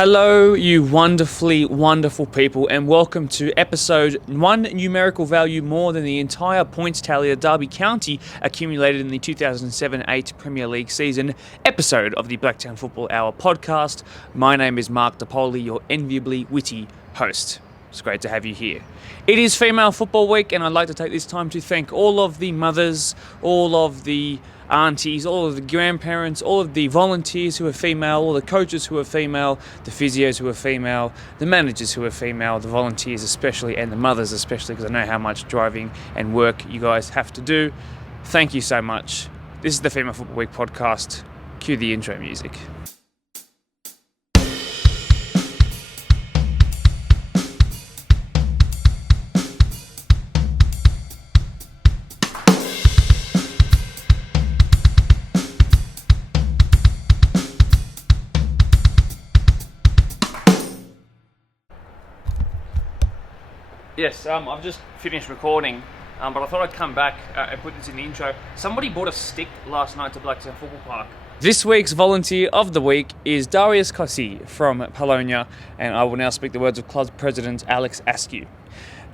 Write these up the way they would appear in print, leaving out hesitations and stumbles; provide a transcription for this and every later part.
Hello, you wonderfully wonderful people, and welcome to episode one numerical value more than the entire points tally of Derby County accumulated in the 2007-8 Premier League season episode of the Blacktown Football Hour podcast. My name is Mark DePoli, your enviably witty host. It's great to have you here. It is Female Football Week, and I'd like to take this time to thank all of the mothers, all of the aunties, all of the grandparents, all of the volunteers who are female, all the coaches who are female, the physios who are female, the managers who are female, the volunteers especially, and the mothers especially, because I know how much driving and work you guys have to do. Thank you so much. This is the Female Football Week podcast. Cue the intro music. Yes, I've just finished recording, but I thought I'd come back and put this in the intro. Somebody bought a stick last night to Blacktown Football Park. This week's volunteer of the week is Darius Kossi from Polonia, and I will now speak the words of club president Alex Askew.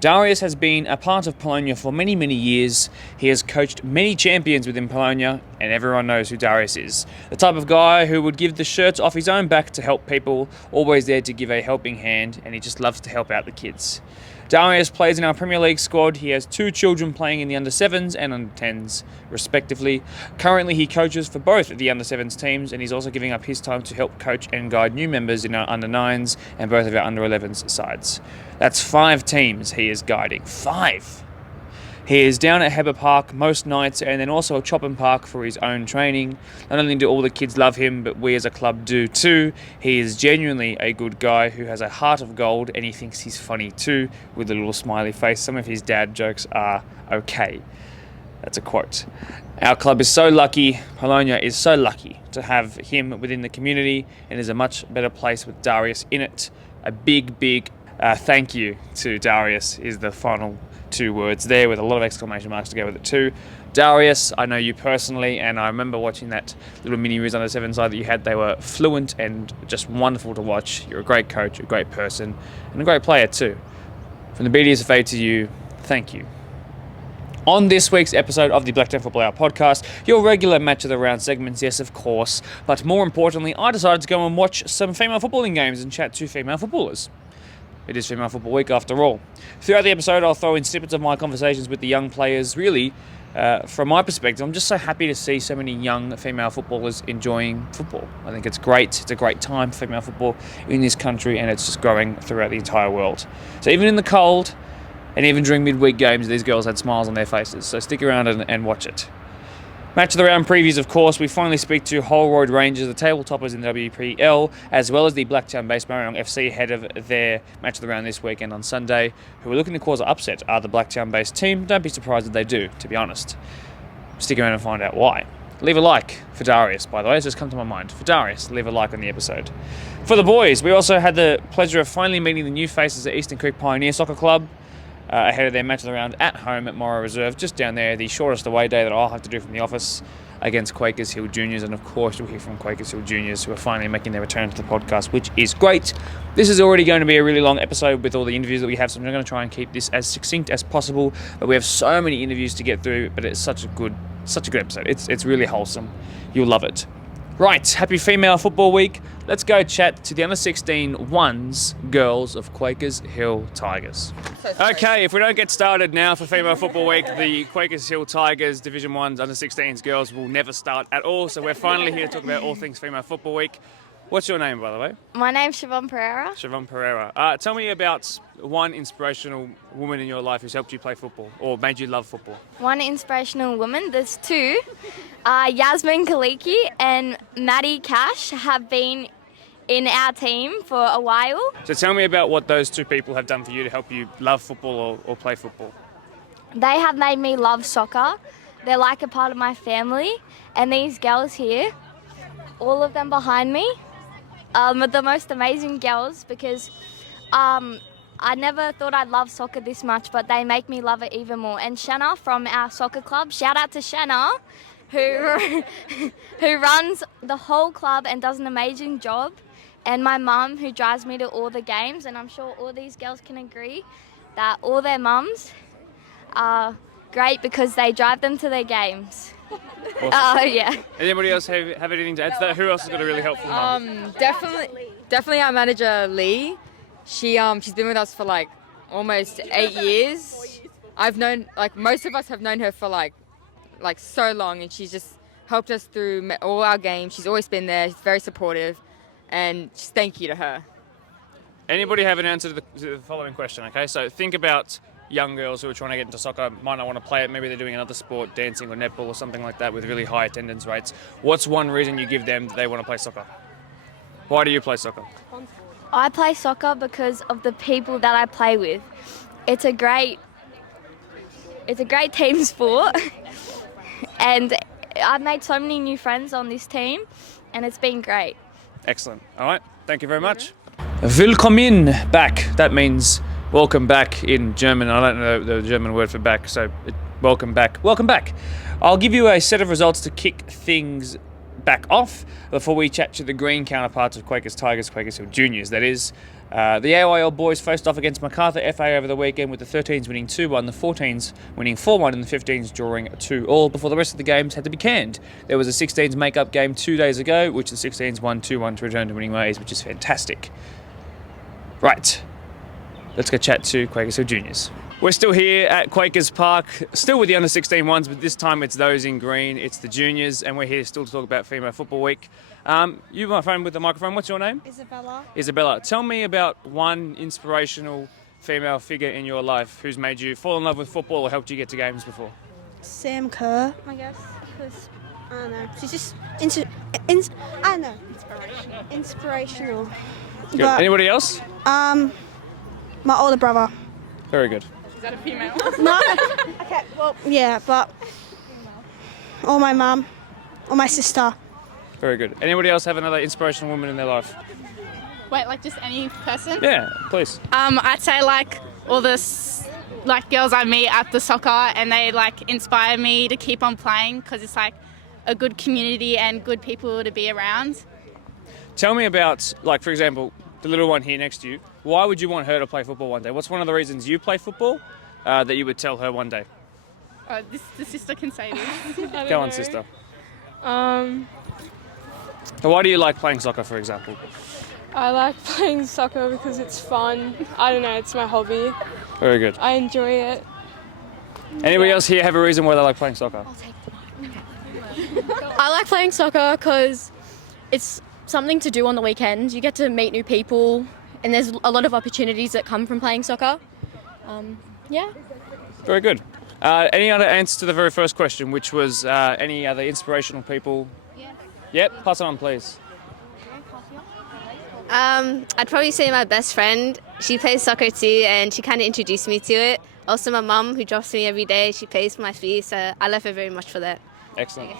Darius has been a part of Polonia for many, many years. He has coached many champions within Polonia, and everyone knows who Darius is. The type of guy who would give the shirts off his own back to help people, always there to give a helping hand, and he just loves to help out the kids. Darius plays in our Premier League squad. He has two children playing in the under-7s and under-10s, respectively. Currently, he coaches for both of the under-7s teams, and he's also giving up his time to help coach and guide new members in our under-9s and both of our under-11s sides. That's 5 teams he is guiding. 5! He is down at Heber Park most nights, and then also at Chopham Park for his own training. Not only do all the kids love him, but we as a club do too. He is genuinely a good guy who has a heart of gold, and he thinks he's funny too, with a little smiley face. Some of his dad jokes are okay. That's a quote. Our club is so lucky, Polonia is so lucky to have him within the community, and is a much better place with Darius in it. A big thank you to Darius is the final 2 words there, with a lot of exclamation marks to go with it too. Darius, I know you personally, and I remember watching that little mini Riz under 7 side that you had. They were fluent and just wonderful to watch. You're a great coach, a great person, and a great player too. From the BDSFA to you, thank you. On this week's episode of the Blacktown Football Hour podcast, your regular match of the round segments, yes, of course, but more importantly, I decided to go and watch some female footballing games and chat to female footballers. It is Female Football Week after all. Throughout the episode, I'll throw in snippets of my conversations with the young players. Really, from my perspective, I'm just so happy to see so many young female footballers enjoying football. I think it's great. It's a great time for female football in this country, and it's just growing throughout the entire world. So even in the cold, and even during midweek games, these girls had smiles on their faces. So stick around and watch it. Match of the round previews, of course. We finally speak to Holroyd Rangers, the table toppers in the WPL, as well as the Blacktown-based Maribyrnong FC ahead of their match of the round this weekend on Sunday, who are looking to cause an upset are the Blacktown-based team. Don't be surprised if they do, to be honest. Stick around and find out why. Leave a like for Darius, by the way. It's just come to my mind. For Darius, leave a like on the episode. For the boys, we also had the pleasure of finally meeting the new faces at Eastern Creek Pioneer Soccer Club. Ahead of their match of the round at home at Morrow Reserve, just down there, the shortest away day that I'll have to do from the office against Quakers Hill Juniors, and of course you'll hear from Quakers Hill Juniors, who are finally making their return to the podcast, which is great. This is already going to be a really long episode with all the interviews that we have, so I'm going to try and keep this as succinct as possible, but we have so many interviews to get through, but it's such a good episode. It's really wholesome. You'll love it. Right, happy Female Football Week. Let's go chat to the under-16 ones girls of Quakers Hill Tigers. Okay, if we don't get started now for Female Football Week, the Quakers Hill Tigers Division 1's under-16s girls will never start at all. So we're finally here to talk about all things Female Football Week. What's your name, by the way? My name's Siobhan Pereira. Siobhan Pereira. Tell me about one inspirational woman in your life who's helped you play football or made you love football. One inspirational woman, there's 2. Yasmin Kaliki and Maddie Cash have been in our team for a while. So tell me about what those 2 people have done for you to help you love football or play football. They have made me love soccer. They're like a part of my family. And these girls here, all of them behind me, are the most amazing girls because I never thought I'd love soccer this much, but they make me love it even more. And Shanna from our soccer club, shout out to Shanna, who runs the whole club and does an amazing job. and my mum who drives me to all the games, and I'm sure all these girls can agree that all their mums are great because they drive them to their games. Awesome. Yeah. Anybody else have anything to add to that? Who else has got a really helpful mum? Definitely our manager Lee. She's been with us for like almost 8 years. I've known, like, most of us have known her for like so long, and she's just helped us through all our games. She's always been there. She's very supportive, and just thank you to her. Anybody have an answer to the following question? Okay, so think about young girls who are trying to get into soccer, might not want to play it. Maybe they're doing another sport, dancing or netball or something like that, with really high attendance rates. What's one reason you give them that they want to play soccer? Why do you play soccer? I play soccer because of the people that I play with. It's a great team sport, and I've made so many new friends on this team, and it's been great. Excellent. All right. Thank you very much. Willkommen back. That means welcome back in German. I don't know the German word for back, so welcome back. Welcome back. I'll give you a set of results to kick things back off before we chat to the green counterparts of Quakers Tigers, Quakers Hill Juniors, that is. The AYL boys faced off against MacArthur FA over the weekend, with the 13s winning 2-1, the 14s winning 4-1, and the 15s drawing 2-all before the rest of the games had to be canned. There was a 16s make-up game 2 days ago, which the 16s won 2-1 to return to winning ways, which is fantastic. Right, let's go chat to Quakers Hill Juniors. We're still here at Quakers Park, still with the under-16 ones, but this time it's those in green. It's the juniors, and we're here still to talk about Female Football Week. You, my friend with the microphone, what's your name? Isabella. Tell me about one inspirational female figure in your life who's made you fall in love with football or helped you get to games before. Sam Kerr, I guess, because, I don't know, she's just, inspirational. Good. But, Anybody else? my older brother. Very good. Is that a female? No, okay, well, yeah, but, or my mum, or my sister. Very good. Anybody else have another inspirational woman in their life? Wait, like just any person? Yeah, please. I'd say like all the girls I meet at the soccer, and they like inspire me to keep on playing because it's like a good community and good people to be around. Tell me about, like, for example, the little one here next to you. Why would you want her to play football one day? What's one of the reasons you play football that you would tell her one day? The sister can say this. Go on, sister. So why do you like playing soccer, for example? I like playing soccer because it's fun. I don't know, it's my hobby. Very good. I enjoy it. Anybody else here have a reason why they like playing soccer? I like playing soccer because it's something to do on the weekends. You get to meet new people, and there's a lot of opportunities that come from playing soccer. Yeah. Very good. Any other answers to the very first question, which was any other inspirational people? Yep, pass it on, please. I'd probably say my best friend. She plays soccer too, and she kind of introduced me to it. Also, my mum, who drops me every day. She pays for my fee, so I love her very much for that. Excellent.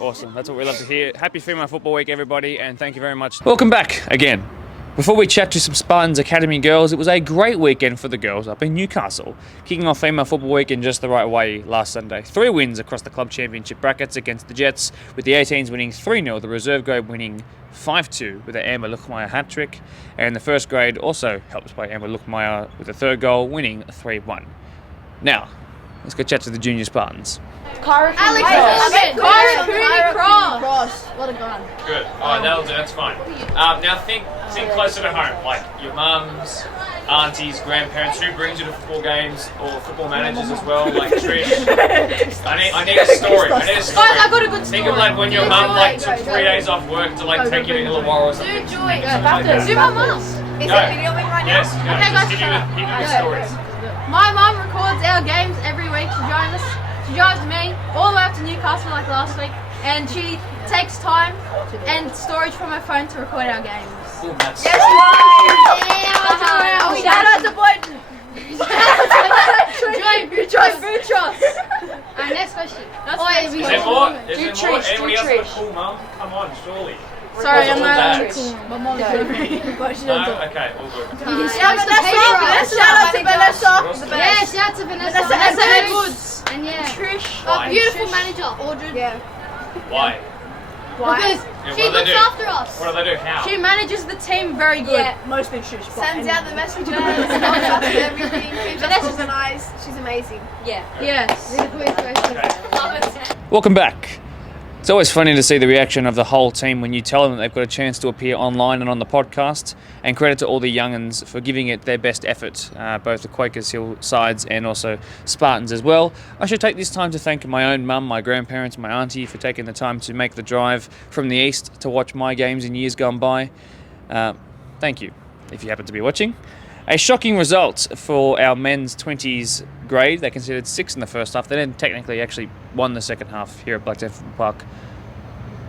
Awesome. That's what we love to hear. Happy Female Football Week, everybody, and thank you very much. Welcome back again. Before we chat to some Spartans Academy girls, it was a great weekend for the girls up in Newcastle, kicking off Female Football Week in just the right way last Sunday. 3 wins across the club championship brackets against the Jets, with the 18s winning 3-0, the reserve grade winning 5-2 with an Amber Luchmeyer hat-trick, and the first grade also helped by Amber Luchmeyer with the third goal, winning 3-1. Now, let's go chat to the junior Spartans. Cross. What a gun. Good. Oh, that's fine. Now think closer to home, like your mums, aunties, grandparents. Who brings you to football games, or football managers as well, like Trish? I need a story. I got a good story. Think of like when your mum took 3 days off work to take you to Illawarra or something. Do my mum. Is it videoing right now? Yes. No, Okay, just guys, give you stories. My mum records our games every week. She drives me all the way up to Newcastle like last week, and she takes time and storage from her phone to record our games. Oh, that's Yes, shout out to Boyden. Alright, next question. Is there more? Anybody else have a cool mum? Come on, surely. Sorry, I'm All not dads. cool. My mom's very No? Okay, all good. Shout out to Vanessa. Yeah, shout out to Vanessa. Vanessa Edwards. And yeah, Trish. Why? Beautiful manager, Audrey. Yeah. Why? Because she looks after us. What do they do? How? She manages the team very good. Yeah, most issues. Sends out the messages, helps us with everything, keeps us organised. She's amazing. Yeah. Yes. Welcome back. It's always funny to see the reaction of the whole team when you tell them that they've got a chance to appear online and on the podcast, and credit to all the young'uns for giving it their best effort, both the Quakers Hill sides and also Spartans as well. I should take this time to thank my own mum, my grandparents, my auntie for taking the time to make the drive from the east to watch my games in years gone by. Thank you, if you happen to be watching. A shocking result for our men's 20s grade. They conceded 6 in the first half. They then technically actually won the second half here at Blacktown Football Park,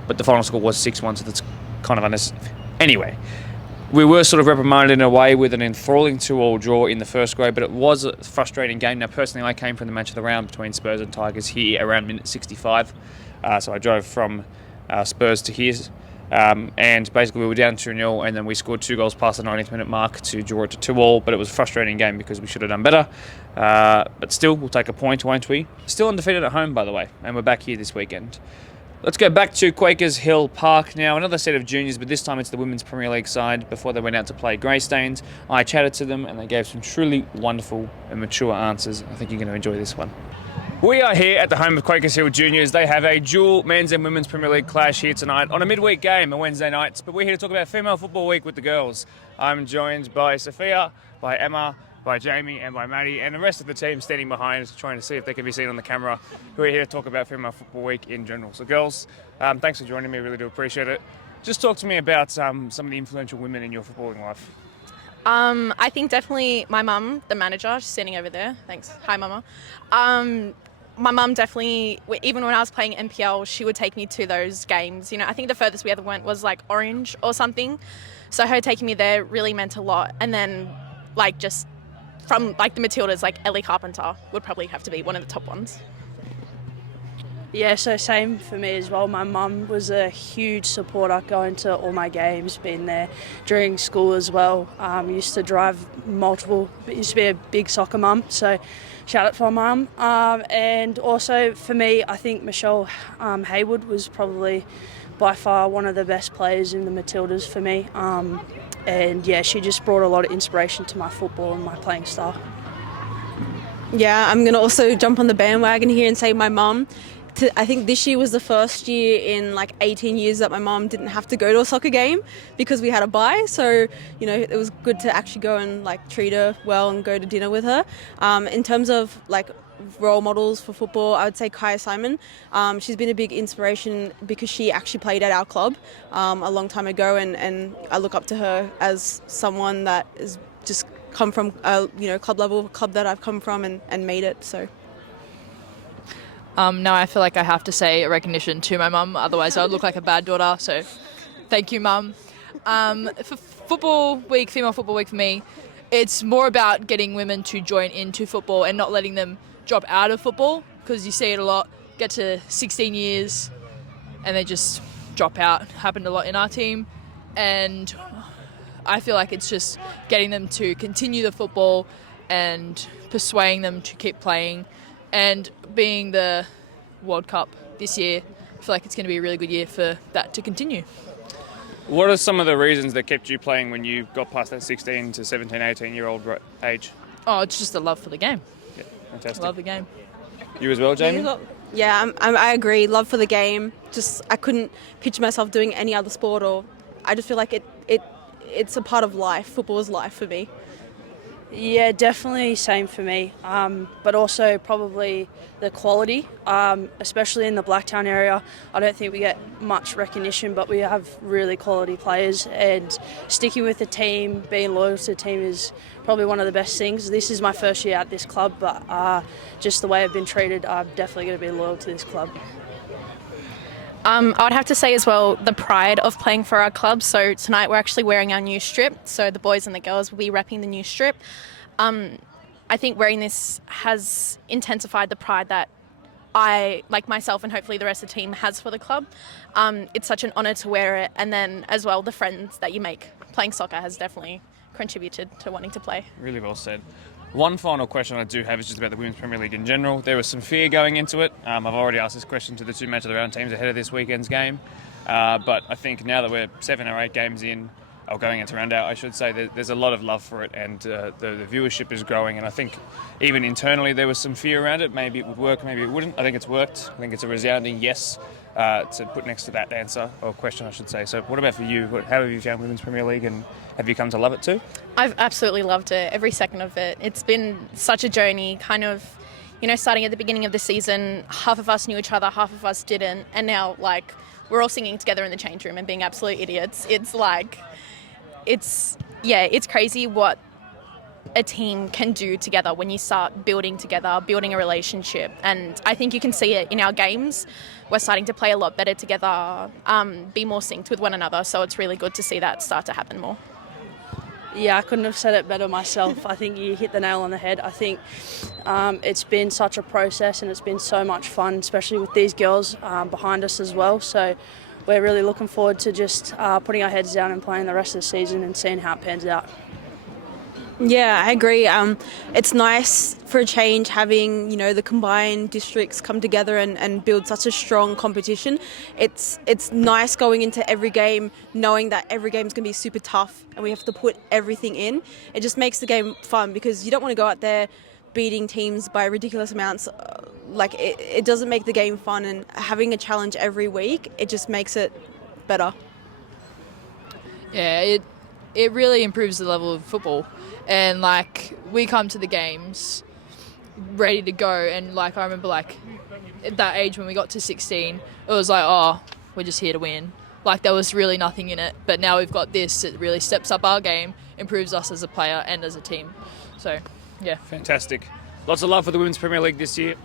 but the final score was 6-1, so that's kind of unnecessary. Anyway, we were sort of reprimanded in a way with an enthralling 2-2 draw in the first grade, but it was a frustrating game. Now, personally, I came from the match of the round between Spurs and Tigers here around minute 65, so I drove from Spurs to here. And basically we were down 2-0, and then we scored 2 goals past the 90th minute mark to draw it to 2-2, but it was a frustrating game because we should have done better. But still, we'll take a point, won't we? Still undefeated at home, by the way, and we're back here this weekend. Let's go back to Quakers Hill Park now. Another set of juniors, but this time it's the Women's Premier League side before they went out to play Greystanes. I chatted to them and they gave some truly wonderful and mature answers. I think you're going to enjoy this one. We are here at the home of Quakers Hill Juniors. They have a dual men's and women's Premier League clash here tonight on a midweek game on Wednesday nights. But we're here to talk about Female Football Week with the girls. I'm joined by Sophia, by Emma, by Jamie and by Maddie, and the rest of the team standing behind trying to see if they can be seen on the camera, who are here to talk about Female Football Week in general. So girls, thanks for joining me, really do appreciate it. Just talk to me about some of the influential women in your footballing life. I think definitely my mum, the manager, she's standing over there. Thanks. Hi, Mama. My mum definitely, even when I was playing NPL, she would take me to those games. You know, I think the furthest we ever went was like Orange or something. So her taking me there really meant a lot. And then like just from like the Matildas, like Ellie Carpenter would probably have to be one of the top ones. Yeah, so same for me as well. My mum was a huge supporter, going to all my games, been there during school as well. Used to drive multiple, used to be a big soccer mum, so shout out for my mum. And also for me, I think Michelle Haywood was probably by far one of the best players in the Matildas for me. And yeah, she just brought a lot of inspiration to my football and my playing style. Yeah, I'm going to also jump on the bandwagon here and say my mum. I think this year was the first year in like 18 years that my mum didn't have to go to a soccer game because we had a bye. So, you know, it was good to actually go and like treat her well and go to dinner with her. In terms of like role models for football, I would say Kaya Simon. She's been a big inspiration because she actually played at our club a long time ago, and I look up to her as someone that is just come from club level, club that I've come from and made it. So. No, I feel like I have to say a recognition to my mum, otherwise I would look like a bad daughter, so thank you, Mum. For Football Week, Female Football Week for me, it's more about getting women to join into football and not letting them drop out of football, because you see it a lot, get to 16 years and they just drop out. Happened a lot in our team, and I feel like it's just getting them to continue the football and persuading them to keep playing. And being the World Cup this year, I feel like it's going to be a really good year for that to continue. What are some of the reasons that kept you playing when you got past that 16 to 17, 18-year-old age? Oh, it's just a love for the game. Yeah, fantastic. Love the game. You as well, Jamie? Yeah, I agree. Love for the game. Just I couldn't picture myself doing any other sport, or I just feel like it's a part of life. Football is life for me. Yeah, definitely same for me, but also probably the quality, especially in the Blacktown area. I don't think we get much recognition, but we have really quality players, and sticking with the team, being loyal to the team is probably one of the best things. This is my first year at this club, but just the way I've been treated, I'm definitely going to be loyal to this club. I would have to say as well the pride of playing for our club. So tonight we're actually wearing our new strip. So the boys and the girls will be repping the new strip. I think wearing this has intensified the pride that I, like myself and hopefully the rest of the team, has for the club. It's such an honour to wear it. And then as well, the friends that you make playing soccer has definitely contributed to wanting to play. Really well said. One final question I do have is just about the Women's Premier League in general. There was some fear going into it. I've already asked this question to the 2 match of the round teams ahead of this weekend's game. But I think now that we're 7 or 8 games in, or going into round out, I should say, there's a lot of love for it, and the viewership is growing. And I think even internally there was some fear around it. Maybe it would work, maybe it wouldn't. I think it's worked. I think it's a resounding yes to put next to that answer, or question, I should say. So what about for you? How have you found Women's Premier League, and have you come to love it too? I've absolutely loved it, every second of it. It's been such a journey, kind of, starting at the beginning of the season, half of us knew each other, half of us didn't, and now, we're all singing together in the change room and being absolute idiots. It's crazy what a team can do together when you start building together, building a relationship. And I think you can see it in our games. We're starting to play a lot better together, be more synced with one another. So it's really good to see that start to happen more. Yeah, I couldn't have said it better myself. I think you hit the nail on the head. I think it's been such a process, and it's been so much fun, especially with these girls behind us as well. So we're really looking forward to just putting our heads down and playing the rest of the season and seeing how it pans out. Yeah, I agree. It's nice for a change having, the combined districts come together and build such a strong competition. It's nice going into every game knowing that every game is going to be super tough and we have to put everything in. It just makes the game fun because you don't want to go out there beating teams by ridiculous amounts. It doesn't make the game fun, and having a challenge every week, it just makes it better. Yeah, it really improves the level of football. And, we come to the games ready to go. And, I remember, at that age when we got to 16, it was we're just here to win. There was really nothing in it. But now we've got this. It really steps up our game, improves us as a player and as a team. So, yeah. Fantastic. Lots of love for the Women's Premier League this year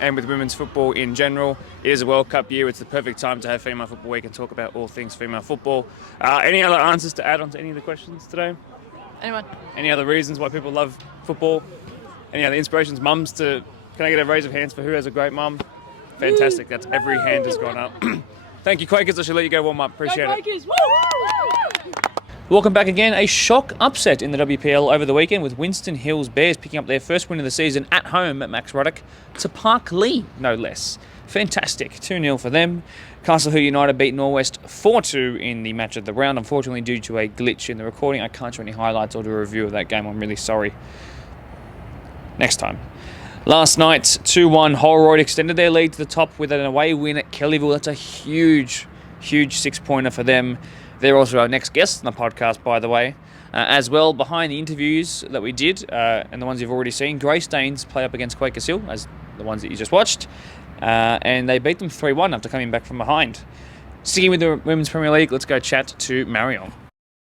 and with women's football in general. It is a World Cup year. It's the perfect time to have Female Football Week and talk about all things female football. Any other answers to add on to any of the questions today? Anyone? Any other reasons why people love football? Any other inspirations? Mums can I get a raise of hands for who has a great mum? Fantastic. That's every hand has gone up. Thank you, Quakers. I should let you go warm up. Appreciate it. Welcome back again. A shock upset in the WPL over the weekend with Winston Hills Bears picking up their first win of the season at home at Max Ruddock to Park Lee, no less. Fantastic. 2-0 for them. Castle Hill United beat Norwest 4-2 in the match of the round. Unfortunately, due to a glitch in the recording, I can't show any highlights or do a review of that game. I'm really sorry. Next time. Last night, 2-1, Holroyd extended their lead to the top with an away win at Kellyville. That's a huge 6-pointer for them. They're also our next guest on the podcast, by the way. As well, behind the interviews that we did, and the ones you've already seen, Grey Staines play up against Quakers Hill, as the ones that you just watched. And they beat them 3-1 after coming back from behind. Sticking with the Women's Premier League, let's go chat to Marion.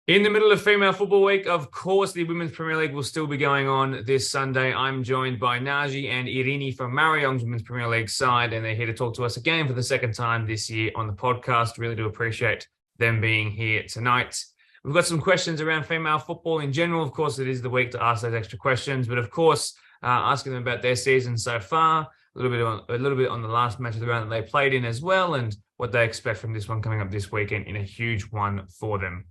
In the middle of Female Football Week, of course, the Women's Premier League will still be going on this Sunday. I'm joined by Naji and Irini from Marion's Women's Premier League side, and they're here to talk to us again for the second time this year on the podcast. Really do appreciate them being here tonight. We've got some questions around female football in general. Of course, it is the week to ask those extra questions, but of course, asking them about their season so far, a little bit on the last match of the round that they played in as well, and what they expect from this one coming up this weekend in a huge one for them.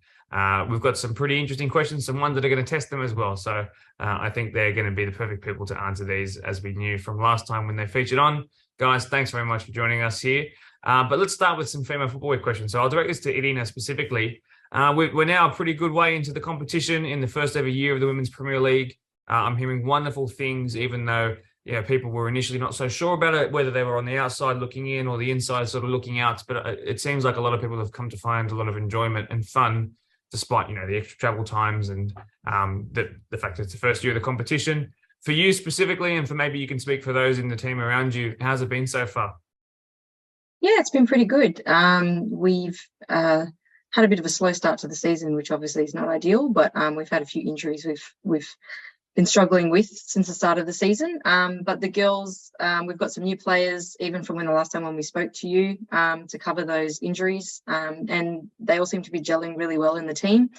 We've got some pretty interesting questions, some ones that are going to test them as well. So I think they're going to be the perfect people to answer these, as we knew from last time when they featured on. Guys, thanks very much for joining us here. But let's start with some female football week questions. So I'll direct this to Irina specifically. We're now a pretty good way into the competition in the first ever year of the Women's Premier League. I'm hearing wonderful things, even though people were initially not so sure about it, whether they were on the outside looking in or the inside sort of looking out. But it seems like a lot of people have come to find a lot of enjoyment and fun, despite the extra travel times and the fact that it's the first year of the competition. For you specifically, and for maybe you can speak for those in the team around you, how's it been so far? Yeah, it's been pretty good. We've had a bit of a slow start to the season, which obviously is not ideal, but we've had a few injuries we've been struggling with since the start of the season. But the girls, we've got some new players, even from the last time when we spoke to you, to cover those injuries. And they all seem to be gelling really well in the team,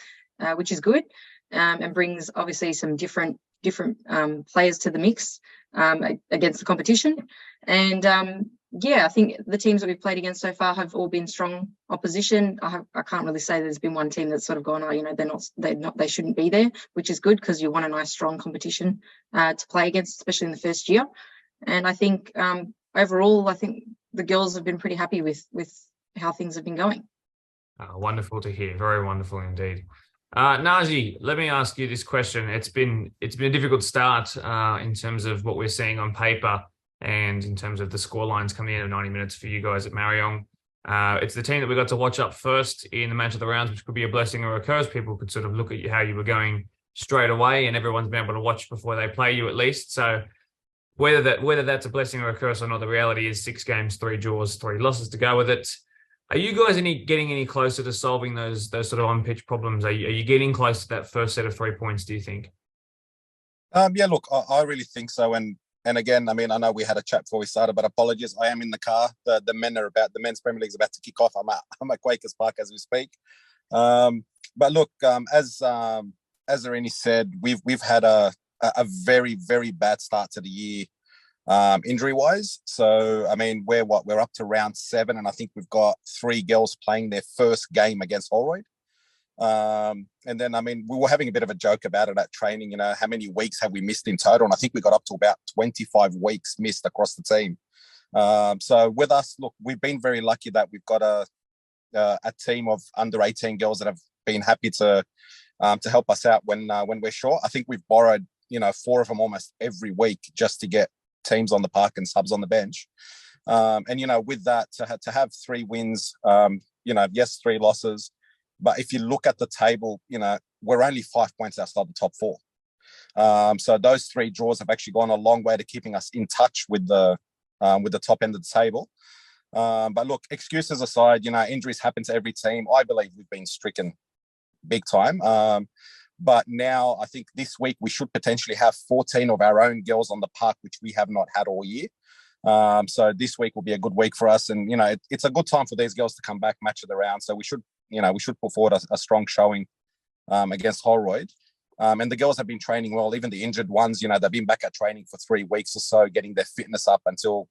which is good, and brings obviously some different players to the mix against the competition. And I think the teams that we've played against so far have all been strong opposition. I can't really say there's been one team that's sort of gone, they shouldn't be there, which is good because you want a nice strong competition to play against, especially in the first year. And I think overall, I think the girls have been pretty happy with how things have been going. Wonderful to hear. Very wonderful indeed. Naji, let me ask you this question. It's been a difficult start in terms of what we're seeing on paper and in terms of the score lines coming in of 90 minutes for you guys at Marion. It's the team that we got to watch up first in the match of the rounds, which could be a blessing or a curse. People could sort of look at how you were going straight away, and everyone's been able to watch before they play you at least. So whether that's a blessing or a curse or not, the reality is 6 games, 3 draws, 3 losses to go with it. Are you guys getting any closer to solving those sort of on-pitch problems? Are you getting close to that first set of 3 points, do you think? Yeah, look, I really think so. And again, I mean, I know we had a chat before we started, but apologies. I am in the car. The men's Premier League is about to kick off. I'm at Quakers Park as we speak. But look, as Irene said, we've had a very, very bad start to the year. Injury-wise. So, I mean, we're up to round 7, and I think we've got 3 girls playing their first game against Holroyd. And then, I mean, we were having a bit of a joke about it at training, how many weeks have we missed in total? And I think we got up to about 25 weeks missed across the team. So with us, look, we've been very lucky that we've got a team of under 18 girls that have been happy to help us out when we're short. I think we've borrowed, 4 of them almost every week just to get teams on the park and subs on the bench. And, with that, to have 3 wins, yes, 3 losses. But if you look at the table, we're only 5 points outside the top 4. So those 3 draws have actually gone a long way to keeping us in touch with the top end of the table. But look, excuses aside, injuries happen to every team. I believe we've been stricken big time. But now I think this week we should potentially have 14 of our own girls on the park, which we have not had all year. So this week will be a good week for us. And, it's a good time for these girls to come back, match of the round. So we should put forward a strong showing against Holroyd. And the girls have been training well, even the injured ones, they've been back at training for 3 weeks or so, getting their fitness up until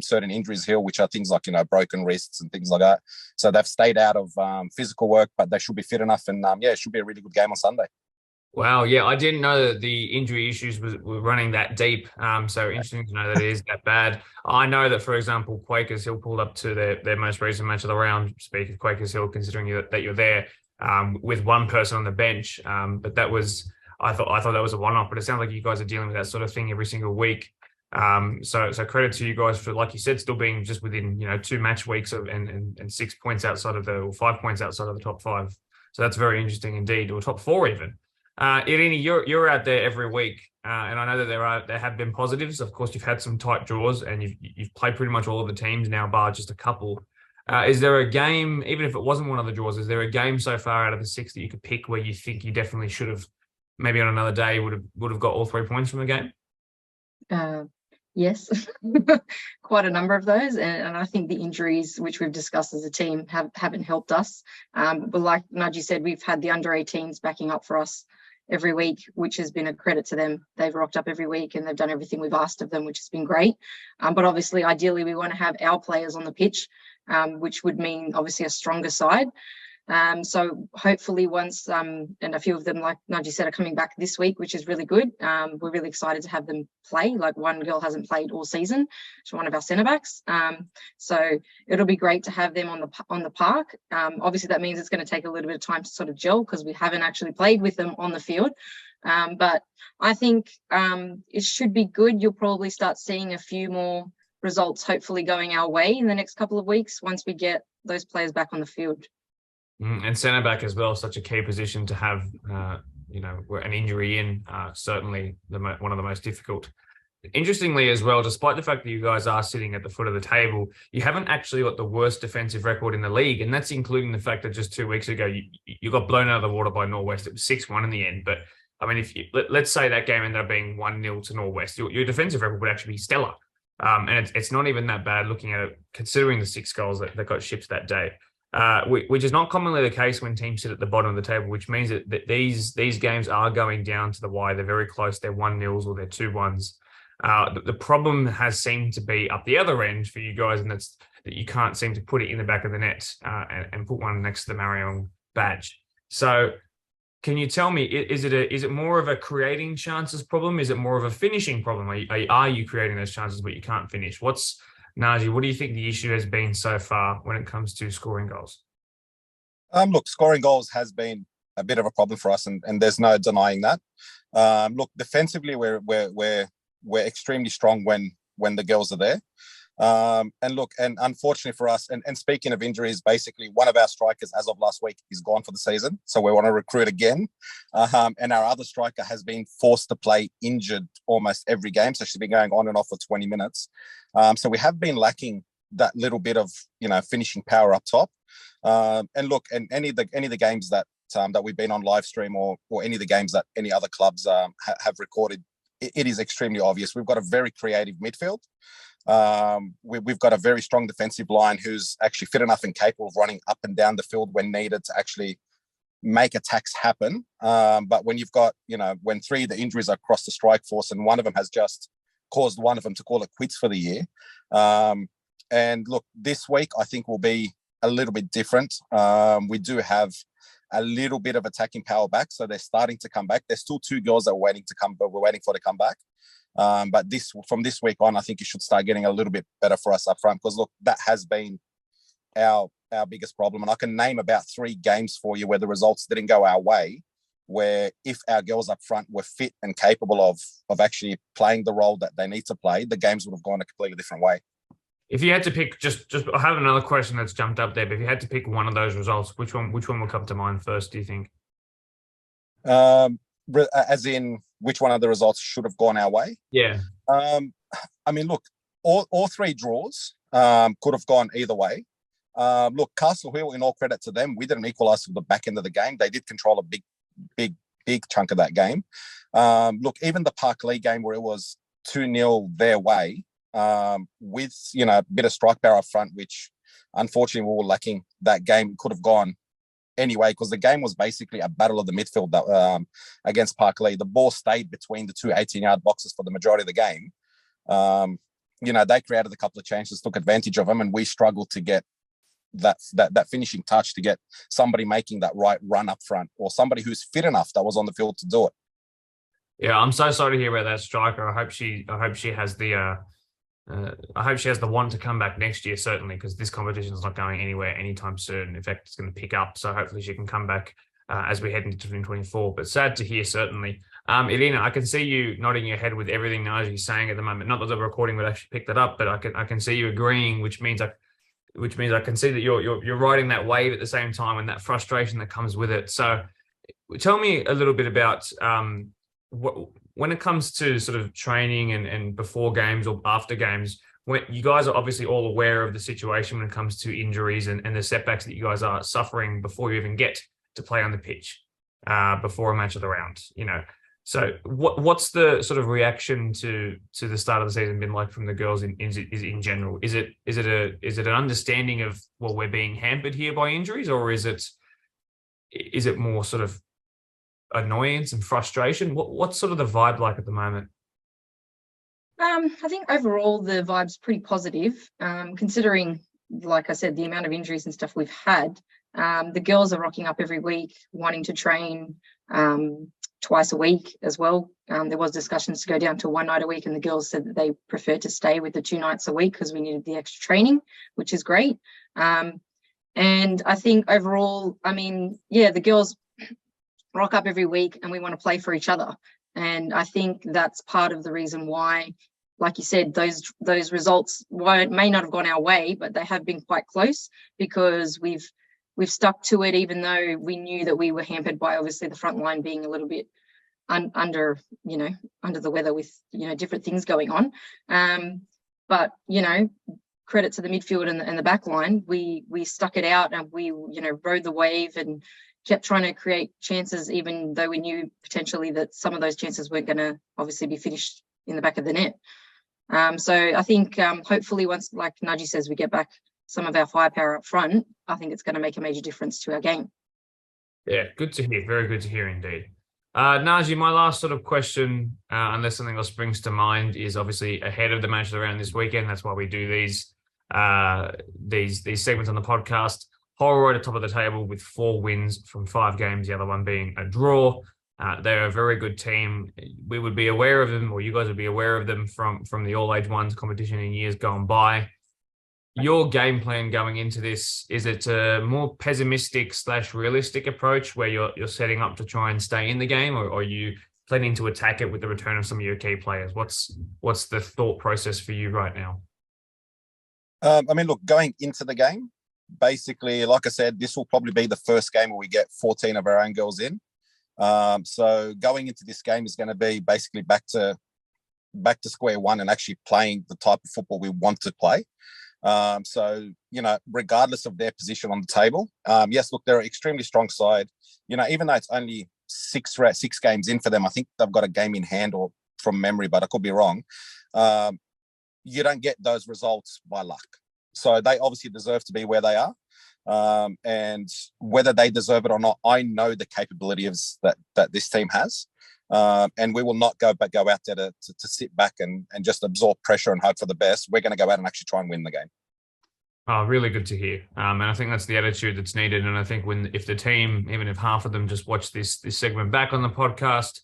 certain injuries heal, which are things like, broken wrists and things like that. So they've stayed out of physical work, but they should be fit enough. And it should be a really good game on Sunday. Wow, yeah, I didn't know that the injury issues were running that deep. So interesting to know that it is that bad. I know that, for example, Quakers Hill pulled up to their most recent match of the round. Speak of Quakers Hill, considering that you're there with 1 person on the bench. But that was, I thought that was a one-off. But it sounds like you guys are dealing with that sort of thing every single week. So credit to you guys for, like you said, still being just within 2 match weeks and 6 points outside of or 5 points outside of the top 5. So that's very interesting indeed, or top 4 even. Irene, you're out there every week, and I know that there have been positives. Of course, you've had some tight draws, and you've played pretty much all of the teams now, bar just a couple. Is there a game, even if it wasn't one of the draws, is there a game so far out of the 6 that you could pick where you think you definitely should have, maybe on another day, would have got all 3 points from the game? Yes, quite a number of those, and I think the injuries, which we've discussed as a team, haven't helped us. But like Naji said, we've had the under 18s backing up for us every week, which has been a credit to them. They've rocked up every week and they've done everything we've asked of them, which has been great. But obviously, ideally, we want to have our players on the pitch, which would mean obviously a stronger side. So hopefully once, and a few of them, like Naji said, are coming back this week, which is really good. We're really excited to have them play. Like, one girl hasn't played all season. She's one of our centre backs. So it'll be great to have them on the park. Obviously that means it's going to take a little bit of time to sort of gel, because we haven't actually played with them on the field. But I think it should be good. You'll probably start seeing a few more results hopefully going our way in the next couple of weeks once we get those players back on the field. And centre back as well, such a key position to have, an injury in, certainly one of the most difficult. Interestingly as well, despite the fact that you guys are sitting at the foot of the table, you haven't actually got the worst defensive record in the league. And that's including the fact that just 2 weeks ago, you got blown out of the water by Norwest. It was 6-1 in the end. But I mean, let's say that game ended up being 1-0 to Norwest, your defensive record would actually be stellar. And it's not even that bad looking at it, considering the 6 goals that got shipped that day. Which is not commonly the case when teams sit at the bottom of the table, which means that these games are going down to the wire. They're very close. They're 1-0s or they're 2-1s. The problem has seemed to be up the other end for you guys, and that's that you can't seem to put it in the back of the net and put one next to the Marion badge. So can you tell me, is it more of a creating chances problem? Is it more of a finishing problem? Are you creating those chances but you can't finish? Naji, what do you think the issue has been so far when it comes to scoring goals? Look, scoring goals has been a bit of a problem for us, and there's no denying that. Look, defensively, we're extremely strong when the girls are there. And unfortunately for us, and speaking of injuries, basically one of our strikers as of last week is gone for the season. So we want to recruit again. And our other striker has been forced to play injured almost every game. So she's been going on and off for 20 minutes. So we have been lacking that little bit of, finishing power up top. And look, and any of the games that we've been on live stream or any of the games that any other clubs have recorded, it is extremely obvious. We've got a very creative midfield. We've got a very strong defensive line who's actually fit enough and capable of running up and down the field when needed to actually make attacks happen. But when you've got, when three of the injuries are across the strike force and one of them has just caused one of them to call it quits for the year. And look, this week I think will be a little bit different. We do have a little bit of attacking power back, so they're starting to come back. There's still two girls that are waiting to come, but we're waiting for to come back. But from this week on, I think it should start getting a little bit better for us up front, because look, that has been our biggest problem. And I can name about 3 games for you where the results didn't go our way, where if our girls up front were fit and capable of actually playing the role that they need to play, the games would have gone a completely different way. If you had to pick, just I have another question that's jumped up there, but if you had to pick one of those results, which one will come to mind first, do you think? As in, which one of the results should have gone our way? Yeah. I mean, look, all 3 draws could have gone either way. Look, Castle Hill, in all credit to them, we didn't equalise at the back end of the game. They did control a big chunk of that game. Look, even the Park Lee game where it was 2-0 their way, with, a bit of strike power up front, which unfortunately we were lacking that game, could have gone anyway, because the game was basically a battle of the midfield that, against Park Lee. The ball stayed between the 2 18-yard boxes for the majority of the game. They created a couple of chances, took advantage of them, and we struggled to get that finishing touch, to get somebody making that right run up front, or somebody who's fit enough that was on the field to do it. Yeah, I'm so sorry to hear about that striker. I hope she has the want to come back next year, certainly, because this competition is not going anywhere anytime soon. In fact, it's going to pick up. So hopefully she can come back as we head into 2024. But sad to hear, certainly. Elena, I can see you nodding your head with everything Naji's saying at the moment. Not that the recording would actually pick that up, but I can see you agreeing, which means I can see that you're riding that wave at the same time, and that frustration that comes with it. So tell me a little bit about when it comes to sort of training and before games or after games, when you guys are obviously all aware of the situation when it comes to injuries and the setbacks that you guys are suffering before you even get to play on the pitch, before a match of the round, So what's the sort of reaction to the start of the season been like from the girls in general? Is it an understanding of, well, we're being hampered here by injuries, or is it more sort of annoyance and frustration? What's sort of the vibe like at the moment? I think overall the vibe's pretty positive, considering, like I said, the amount of injuries and stuff we've had. The girls are rocking up every week, wanting to train twice a week as well. There was discussions to go down to 1 night a week, and the girls said that they prefer to stay with the 2 nights a week because we needed the extra training, which is great. And I think overall, the girls rock up every week and we want to play for each other. And I think that's part of the reason why, like you said, those results may not have gone our way, but they have been quite close, because we've stuck to it, even though we knew that we were hampered by obviously the front line being a little bit under the weather with, different things going on. But, credit to the midfield and the back line, we stuck it out, and we, rode the wave and kept trying to create chances, even though we knew potentially that some of those chances weren't going to obviously be finished in the back of the net. So I think hopefully once, like Naji says, we get back some of our firepower up front, I think it's going to make a major difference to our game. Yeah, good to hear. Very good to hear indeed. Naji, my last sort of question, unless something else springs to mind, is obviously ahead of the match of the round this weekend. That's why we do these segments on the podcast. Holroyd at top of the table with 4 wins from 5 games, the other one being a draw. They're a very good team. We would be aware of them, or you guys would be aware of them from the all-age ones competition in years gone by. your game plan going into this, is it a more pessimistic / realistic approach where you're setting up to try and stay in the game, or are you planning to attack it with the return of some of your key players? What's the thought process for you right now? I mean, look, going into the game, basically, like I said, this will probably be the first game where we get 14 of our own girls in. So going into this game is going to be basically back to square one and actually playing the type of football we want to play. So, regardless of their position on the table, yes, look, they're an extremely strong side. Even though it's only six games in for them, I think they've got a game in hand, or from memory, but I could be wrong. You don't get those results by luck. So they obviously deserve to be where they are. And whether they deserve it or not, I know the capabilities that this team has. And we will not go out there to sit back and just absorb pressure and hope for the best. We're going to go out and actually try and win the game. Oh, really good to hear. And I think that's the attitude that's needed. And I think if the team, even if half of them just watch this segment back on the podcast,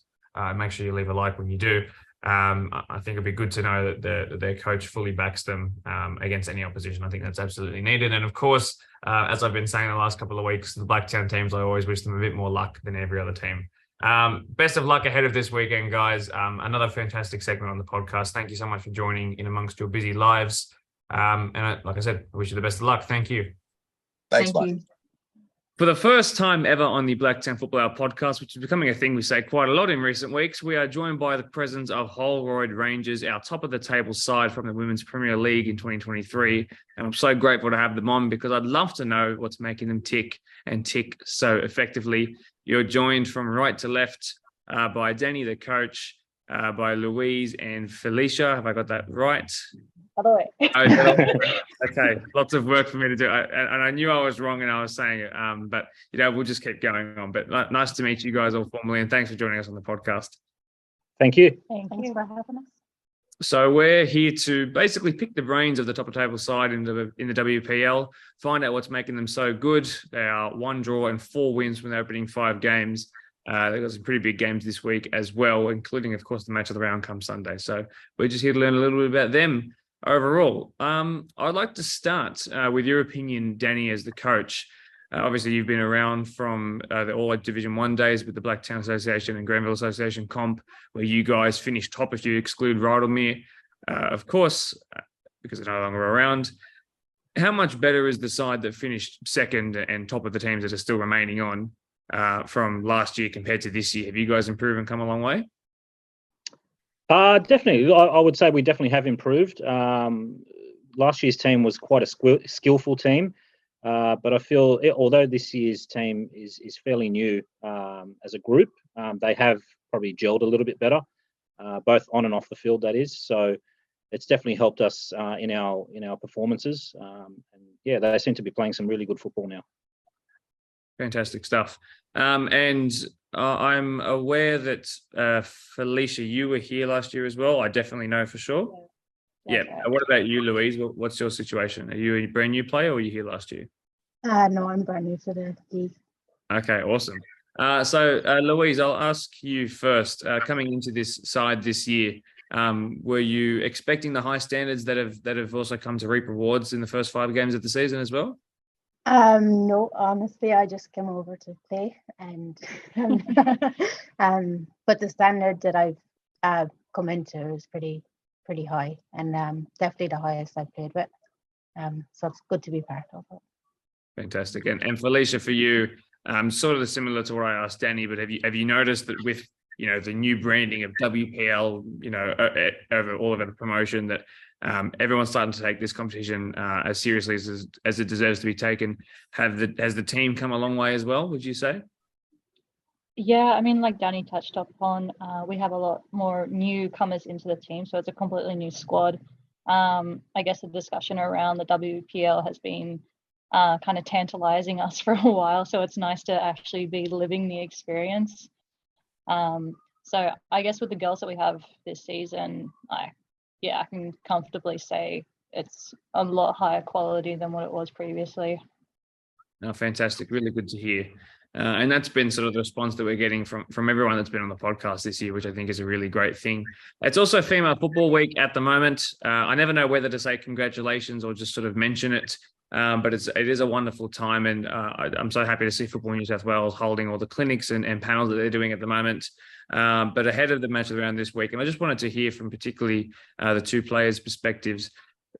make sure you leave a like when you do. I think it'd be good to know that their coach fully backs them against any opposition. I think that's absolutely needed. And of course, as I've been saying the last couple of weeks, the Blacktown teams, I always wish them a bit more luck than every other team. Best of luck ahead of this weekend, guys. Another fantastic segment on the podcast. Thank you so much for joining in amongst your busy lives. And like I said, I wish you the best of luck. Thank you. Thanks, mate. For the first time ever on the Blacktown Football Hour podcast, which is becoming a thing we say quite a lot in recent weeks, we are joined by the presence of Holroyd Rangers, our top-of-the-table side from the Women's Premier League in 2023. And I'm so grateful to have them on because I'd love to know what's making them tick and tick so effectively. You're joined from right to left by Danny, the coach, by Louise and Felicia. Have I got that right? Other way. Okay, lots of work for me to do. And I knew I was wrong and I was saying it, but we'll just keep going on. But nice to meet you guys all formally, and thanks for joining us on the podcast. Thank you. Thanks for having us. So we're here to basically pick the brains of the top of table side in the WPL, find out what's making them so good. They are 1 draw and 4 wins from their opening 5 games. They've got some pretty big games this week as well, including, of course, the match of the round come Sunday. So we're just here to learn a little bit about them overall. I'd like to start with your opinion, Danny, as the coach. Obviously, you've been around from the All Division 1 days with the Blacktown Association and Granville Association comp, where you guys finished top if you exclude Rydalmere, of course, because they're no longer around. How much better is the side that finished second and top of the teams that are still remaining on from last year compared to this year? Have you guys improved and come a long way? Definitely. I would say we definitely have improved. Last year's team was quite a skillful team. But I feel, although this year's team is fairly new as a group, they have probably gelled a little bit better, both on and off the field, that is. So it's definitely helped us in our performances. And yeah, they seem to be playing some really good football now. Fantastic stuff. And I'm aware that Felicia, you were here last year as well. I definitely know for sure. Yeah. What about you, Louise? What's your situation? Are you a brand new player or were you here last year? No, I'm brand new for the league. Okay, awesome. So Louise, I'll ask you first. Coming into this side this year, were you expecting the high standards that have also come to reap rewards in the first 5 games of the season as well? No, honestly, I just came over to play, and but the standard that I've come into is pretty high, and definitely the highest I've played with. So it's good to be part of it. Fantastic. And Felicia, for you, sort of similar to what I asked Danny, but have you noticed that with the new branding of WPL, over all of our promotion, that everyone's starting to take this competition as seriously as it deserves to be taken? Has the team come a long way as well, would you say? Yeah, I mean, like Danny touched upon, we have a lot more newcomers into the team, so it's a completely new squad. I guess the discussion around the WPL has been kind of tantalizing us for a while, so it's nice to actually be living the experience. So I guess with the girls that we have this season, I can comfortably say it's a lot higher quality than what it was previously. No, fantastic. Really good to hear. And that's been sort of the response that we're getting from everyone that's been on the podcast this year, which I think is a really great thing. It's also Female Football Week at the moment. I never know whether to say congratulations or just sort of mention it. But it is a wonderful time, and I'm so happy to see Football New South Wales holding all the clinics and panels that they're doing at the moment. But ahead of the match of the round this week, and I just wanted to hear from particularly the two players' perspectives,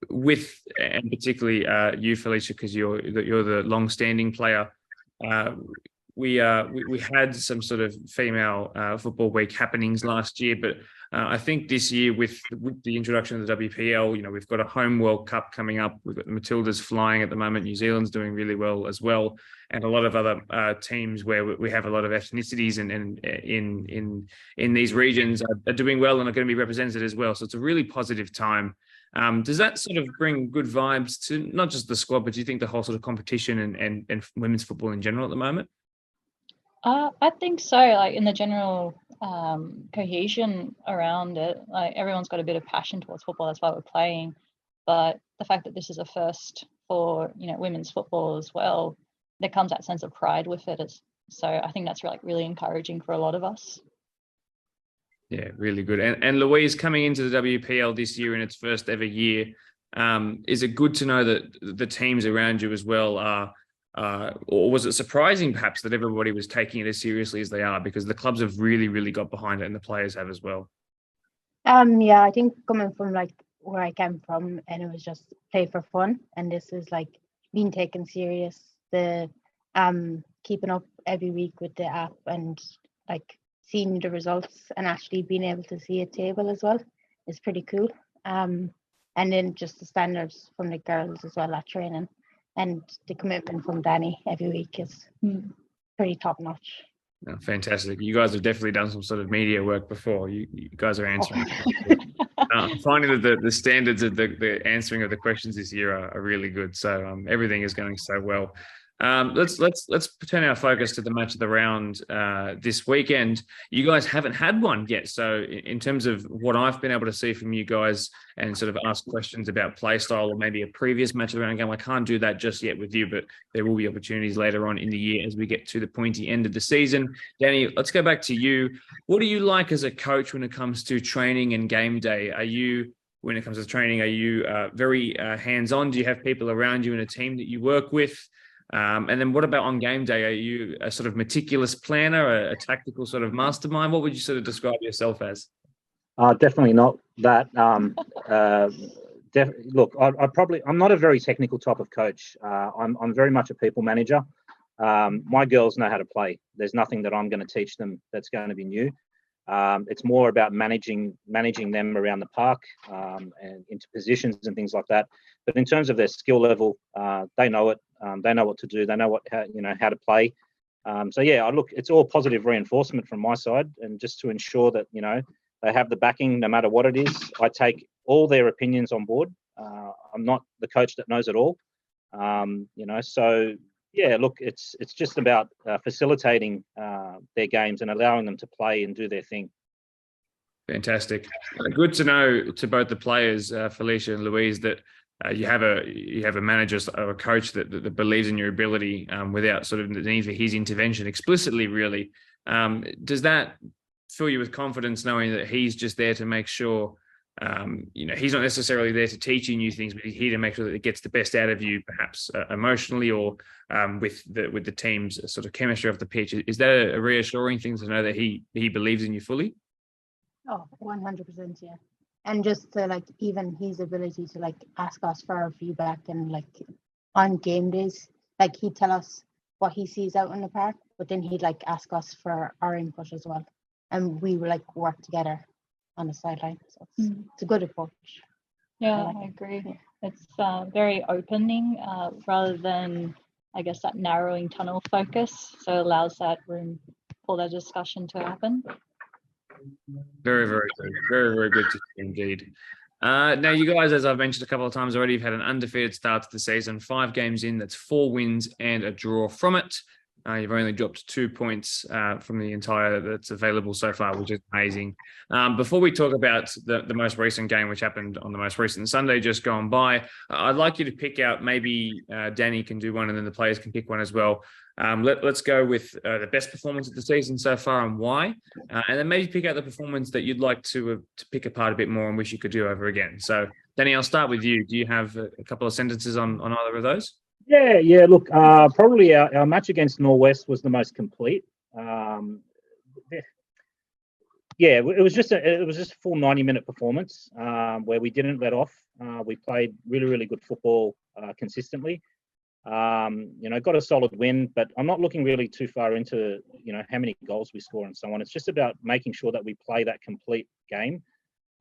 and particularly you, Felicia, because you're the long-standing player. We had some sort of female football week happenings last year, but I think this year with the introduction of the WPL, we've got a home World Cup coming up. We've got the Matildas flying at the moment. New Zealand's doing really well as well, and a lot of other teams where we have a lot of ethnicities and in these regions are doing well and are going to be represented as well. So it's a really positive time. Does that sort of bring good vibes to not just the squad, but do you think the whole sort of competition and women's football in general at the moment? I think so. Like in the general cohesion around it, like everyone's got a bit of passion towards football. That's why we're playing. But the fact that this is a first for women's football as well, there comes that sense of pride with it. So I think that's really encouraging for a lot of us. Yeah, really good. And Louise, coming into the WPL this year in its first ever year, is it good to know that the teams around you as well are? Or was it surprising perhaps that everybody was taking it as seriously as they are, because the clubs have really, really got behind it and the players have as well? Yeah, I think coming from where I came from, and it was just play for fun, and this is being taken serious. The keeping up every week with the app and seeing the results and actually being able to see a table as well is pretty cool. And then just the standards from the girls as well at training. And the commitment from Danny every week is pretty top notch. Oh, fantastic. You guys have definitely done some sort of media work before. You guys are answering. Finding that the standards of the answering of the questions this year are really good. So everything is going so well. Let's turn our focus to the match of the round this weekend. You guys haven't had one yet, so in terms of what I've been able to see from you guys and sort of ask questions about play style or maybe a previous match of the round game, I can't do that just yet with you, but there will be opportunities later on in the year as we get to the pointy end of the season. Danny, let's go back to you. What do you like as a coach when it comes to training and game day? When it comes to training, are you very hands-on? Do you have people around you in a team that you work with? And then what about on game day? Are you a sort of meticulous planner, a tactical sort of mastermind? What would you sort of describe yourself as? Definitely not that. Look, I'm not a very technical type of coach. I'm very much a people manager. My girls know how to play. There's nothing that I'm going to teach them that's going to be new. It's more about managing them around the park and into positions and things like that. But in terms of their skill level, they know it. They know what to do. They know how to play. So yeah, it's all positive reinforcement from my side, and just to ensure that they have the backing no matter what it is. I take all their opinions on board. I'm not the coach that knows it all. So yeah, look, it's just about facilitating their games and allowing them to play and do their thing. Fantastic. Good to know to both the players, Felicia and Louise, that you have a manager or a coach that believes in your ability without sort of the need for his intervention explicitly, really. Does that fill you with confidence knowing that he's just there to make sure, he's not necessarily there to teach you new things, but he's here to make sure that it gets the best out of you, perhaps emotionally or with the team's sort of chemistry off the pitch? Is that a reassuring thing to know that he believes in you fully? Oh, 100%, yeah. And just to even his ability to ask us for our feedback and on game days, he'd tell us what he sees out in the park, but then he'd ask us for our input as well, and we would work together on the sideline. So it's a good approach. Yeah, I agree. It's very opening rather than, I guess, that narrowing tunnel focus. So it allows that room for that discussion to happen. Very, very good. Very, very good to see indeed. Now, you guys, as I've mentioned a couple of times already, you've had an undefeated start to the season. 5 games in, that's 4 wins and a draw from it. You've only dropped 2 points from the entire that's available so far, which is amazing. Before we talk about the most recent game, which happened on the most recent Sunday just gone by, I'd like you to pick out, maybe Danny can do one and then the players can pick one as well. Let's go with the best performance of the season so far and why, and then maybe pick out the performance that you'd like to pick apart a bit more and wish you could do over again. So, Danny, I'll start with you. Do you have a couple of sentences on either of those? Yeah. Look, probably our match against Norwest was the most complete. It was just a full 90-minute performance where we didn't let off. We played really, really good football consistently. Got a solid win, but I'm not looking really too far into how many goals we score and so on. It's just about making sure that we play that complete game.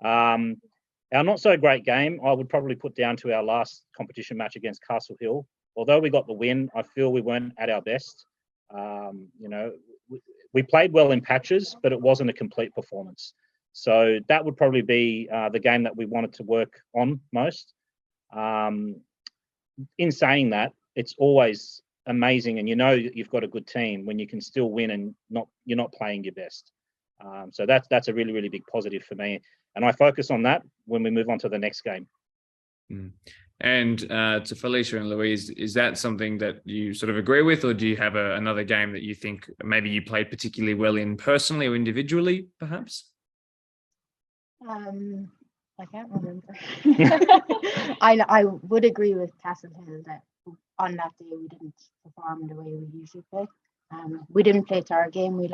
Our not so great game, I would probably put down to our last competition match against Castle Hill. Although we got the win, I feel we weren't at our best. We played well in patches, but it wasn't a complete performance. So that would probably be the game that we wanted to work on most. In saying that, it's always amazing, and you've got a good team when you can still win and you're not playing your best. So that's a really, really big positive for me, and I focus on that when we move on to the next game. And to Felicia and Louise, is that something that you sort of agree with, or do you have another game that you think maybe you played particularly well in personally or individually, perhaps? I can't remember. I would agree with Castle Hill that on that day we didn't perform the way we usually play. We didn't play to our game. We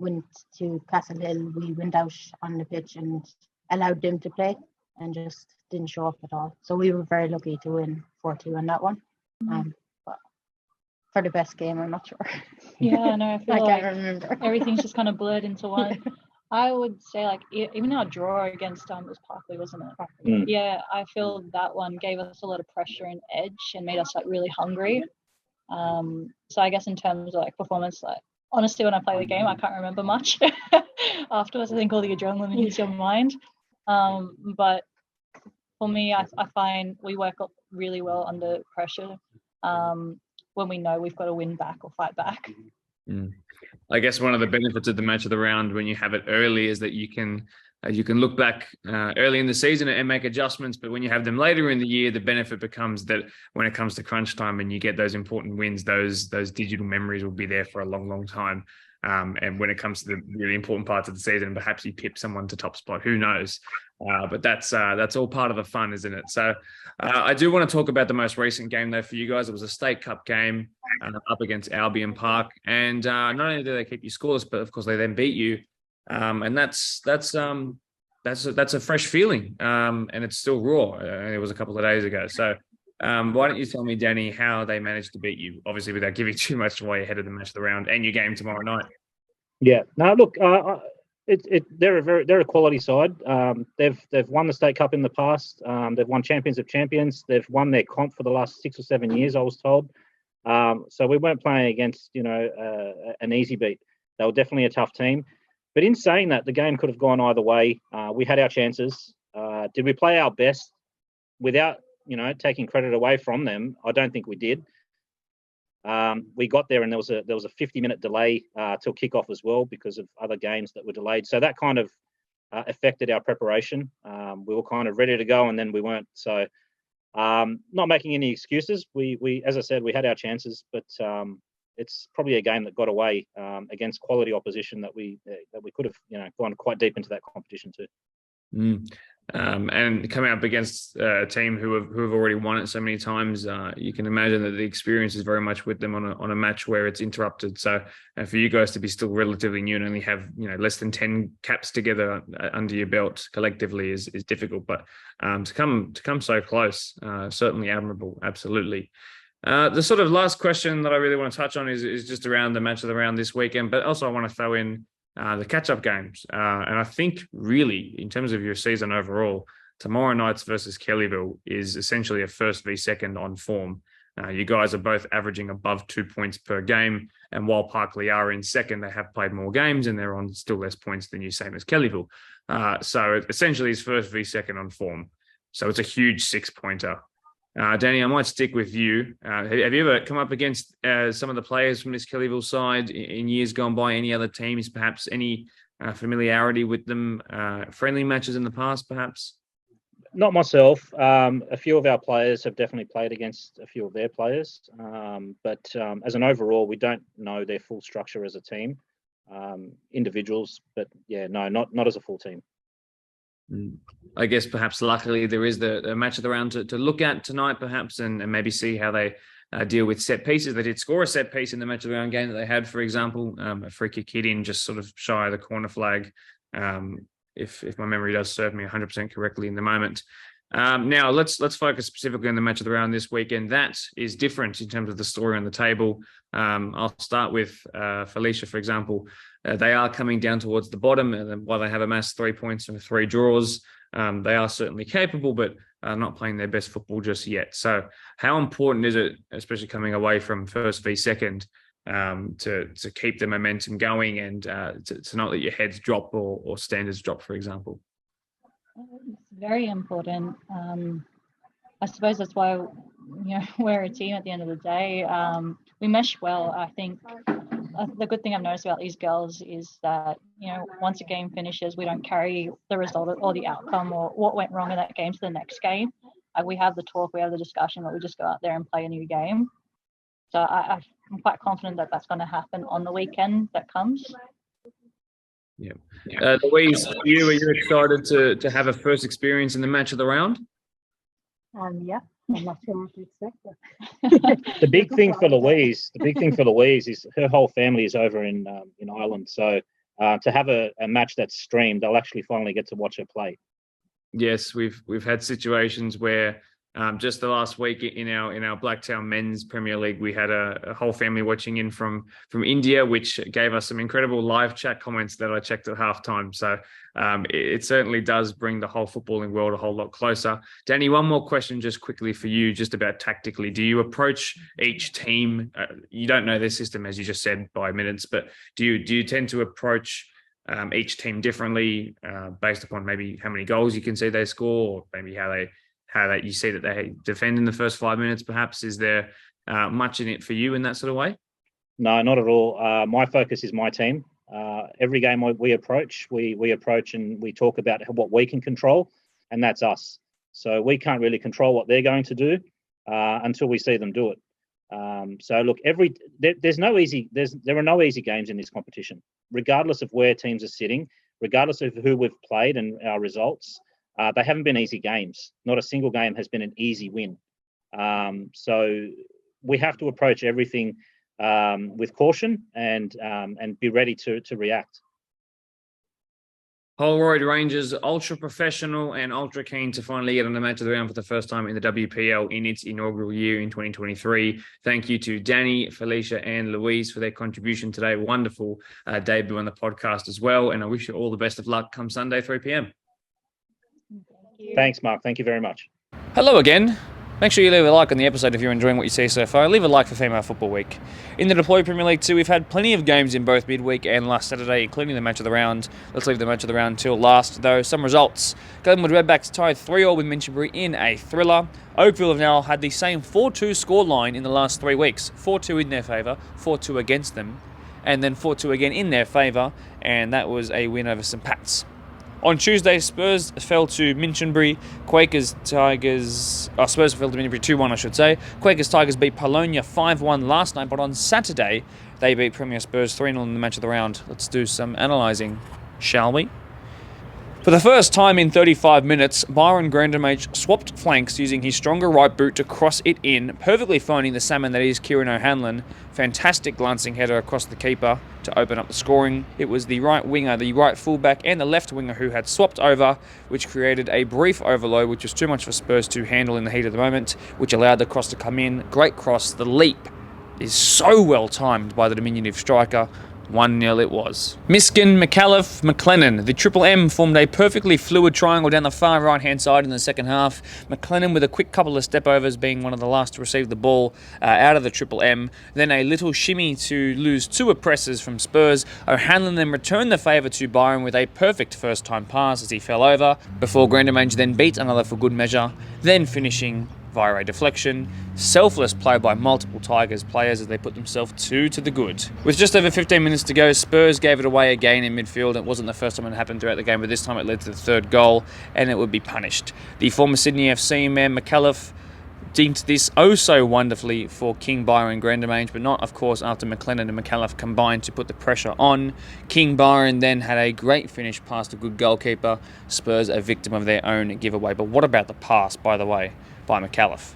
went to Castle Hill. We went out on the pitch and allowed them to play and just didn't show up at all. So we were very lucky to win 4-2 on that one. But for the best game, I'm not sure. Yeah, no, I feel can't remember. Everything's just kind of blurred into one. I would say even our draw against it was Parkley, wasn't it? Yeah, I feel that one gave us a lot of pressure and edge and made us really hungry. So I guess in terms of performance, honestly, when I play the game, I can't remember much. Afterwards, I think all the adrenaline hits your mind. But for me, I find we work up really well under pressure when we know we've got to win back or fight back. I guess one of the benefits of the match of the round when you have it early is that you can look back early in the season and make adjustments. But when you have them later in the year, the benefit becomes that when it comes to crunch time and you get those important wins, those digital memories will be there for a long, long time. And when it comes to the really important parts of the season, perhaps you pip someone to top spot. Who knows? But that's all part of the fun, isn't it? So I do want to talk about the most recent game, though, for you guys. It was a State Cup game up against Albion Park. And not only do they keep you scoreless, but, of course, they then beat you. And that's a fresh feeling. And it's still raw. It was a couple of days ago. So why don't you tell me, Danny, how they managed to beat you, obviously without giving too much away ahead of the match of the round and your game tomorrow night? Yeah. No, look, they're a quality side. They've won the State Cup in the past. They've won Champions of Champions. They've won their comp for the last 6 or 7 years, I was told. So we weren't playing against, an easy beat. They were definitely a tough team. But in saying that, the game could have gone either way. We had our chances. Did we play our best without, taking credit away from them? I don't think we did. We got there and there was a 50-minute delay till kickoff as well because of other games that were delayed. So that kind of affected our preparation. We were kind of ready to go and then we weren't. So not making any excuses. We as I said, we had our chances, but it's probably a game that got away against quality opposition that we could have gone quite deep into that competition too. And coming up against a team who have already won it so many times, you can imagine that the experience is very much with them on a match where it's interrupted. So for you guys to be still relatively new and only have less than 10 caps together under your belt collectively is difficult. But to come so close, certainly admirable, absolutely. The sort of last question that I really want to touch on is just around the match of the round this weekend, but also I want to throw in the catch-up games. And I think really, in terms of your season overall, tomorrow night's versus Kellyville is essentially a first v second on form. You guys are both averaging above 2 points per game. And while Parkley are in second, they have played more games and they're on still less points than you, same as Kellyville. So essentially it's first v second on form. So it's a huge 6-pointer. Danny, I might stick with you. Have you ever come up against some of the players from this Kellyville side in years gone by? Any other teams, perhaps any familiarity with them? Friendly matches in the past, perhaps? Not myself. A few of our players have definitely played against a few of their players. But as an overall, we don't know their full structure as a team. Individuals, but yeah, no, not as a full team. I guess perhaps luckily there is the match of the round to look at tonight, perhaps, and maybe see how they deal with set pieces. They did score a set piece in the match of the round game that they had, for example, a free kick hit in just sort of shy of the corner flag. If my memory does serve me 100% correctly in the moment. Now let's focus specifically on the match of the round this weekend. That is different in terms of the story on the table. I'll start with Felicia, for example. They are coming down towards the bottom, and while they have amassed 3 points and 3 draws, they are certainly capable, but not playing their best football just yet. So how important is it, especially coming away from first v second, to keep the momentum going and to not let your heads drop or standards drop, for example? It's very important. I suppose that's why we're a team at the end of the day. We mesh well. I think the good thing I've noticed about these girls is that once a game finishes, we don't carry the result or the outcome or what went wrong in that game to the next game. We have the talk, we have the discussion, but we just go out there and play a new game. So I'm quite confident that that's going to happen on the weekend that comes. Yeah. Louise, are you excited to have a first experience in the match of the round? Yeah, I'm not sure what to expect. The big thing for Louise is her whole family is over in Ireland. So to have a match that's streamed, they'll actually finally get to watch her play. Yes, we've had situations where just the last week in our Blacktown Men's Premier League, we had a whole family watching in from India, which gave us some incredible live chat comments that I checked at halftime. So it certainly does bring the whole footballing world a whole lot closer. Danny, one more question just quickly for you, just about tactically. Do you approach each team? You don't know their system, as you just said, by minutes, but do you tend to approach each team differently based upon maybe how many goals you can see they score, or maybe how you see that they defend in the first 5 minutes, perhaps? Is there much in it for you in that sort of way? No, not at all. My focus is my team. Every game we approach, we approach and we talk about what we can control, and that's us. So we can't really control what they're going to do until we see them do it. So look, there are no easy games in this competition, regardless of where teams are sitting, regardless of who we've played and our results. They haven't been easy games. Not a single game has been an easy win. So we have to approach everything with caution and be ready to react. Holroyd Rangers, ultra professional and ultra keen to finally get on the match of the round for the first time in the WPL in its inaugural year in 2023. Thank you to Danny, Felicia and Louise for their contribution today. Wonderful debut on the podcast as well. And I wish you all the best of luck come Sunday, 3 p.m. Thanks, Mark. Thank you very much. Hello again. Make sure you leave a like on the episode if you're enjoying what you see so far. Leave a like for Female Football Week. In the Deploy Premier League 2, we've had plenty of games in both midweek and last Saturday, including the match of the round. Let's leave the match of the round till last, though. Some results. Glenwood Redbacks tied 3-3 with Minchinbury in a thriller. Oakville have now had the same 4-2 scoreline in the last 3 weeks. 4-2 in their favour, 4-2 against them, and then 4-2 again in their favour, and that was a win over St Pat's. On Tuesday, Spurs fell to Minchinbury. Spurs fell to Minchinbury 2-1, I should say. Quakers Tigers beat Polonia 5-1 last night, but on Saturday, they beat Premier Spurs 3-0 in the match of the round. Let's do some analysing, shall we? For the first time in 35 minutes, Byron Grandemage swapped flanks using his stronger right boot to cross it in, perfectly finding the salmon that is Kieran O'Hanlon. Fantastic glancing header across the keeper to open up the scoring. It was the right winger, the right fullback and the left winger who had swapped over, which created a brief overload, which was too much for Spurs to handle in the heat of the moment, which allowed the cross to come in. Great cross. The leap is so well timed by the diminutive striker. 1-0 it was. Miskin, McAuliffe, McLennan. The Triple M formed a perfectly fluid triangle down the far right-hand side in the second half. McLennan with a quick couple of step-overs, being one of the last to receive the ball out of the Triple M. Then a little shimmy to lose 2 oppressors from Spurs. O'Hanlon then returned the favour to Byron with a perfect first-time pass as he fell over, before Grandemage then beat another for good measure, then finishing via a deflection. Selfless play by multiple Tigers players as they put themselves 2 to the good. With just over 15 minutes to go, Spurs gave it away again in midfield. It wasn't the first time it happened throughout the game, but this time it led to the third goal, and it would be punished. The former Sydney FC man McAuliffe dinked this oh so wonderfully for King Byron Grandamange, but not, of course, after McLennan and McAuliffe combined to put the pressure on. King Byron then had a great finish past a good goalkeeper. Spurs a victim of their own giveaway. But what about the pass, by the way, by McAuliffe?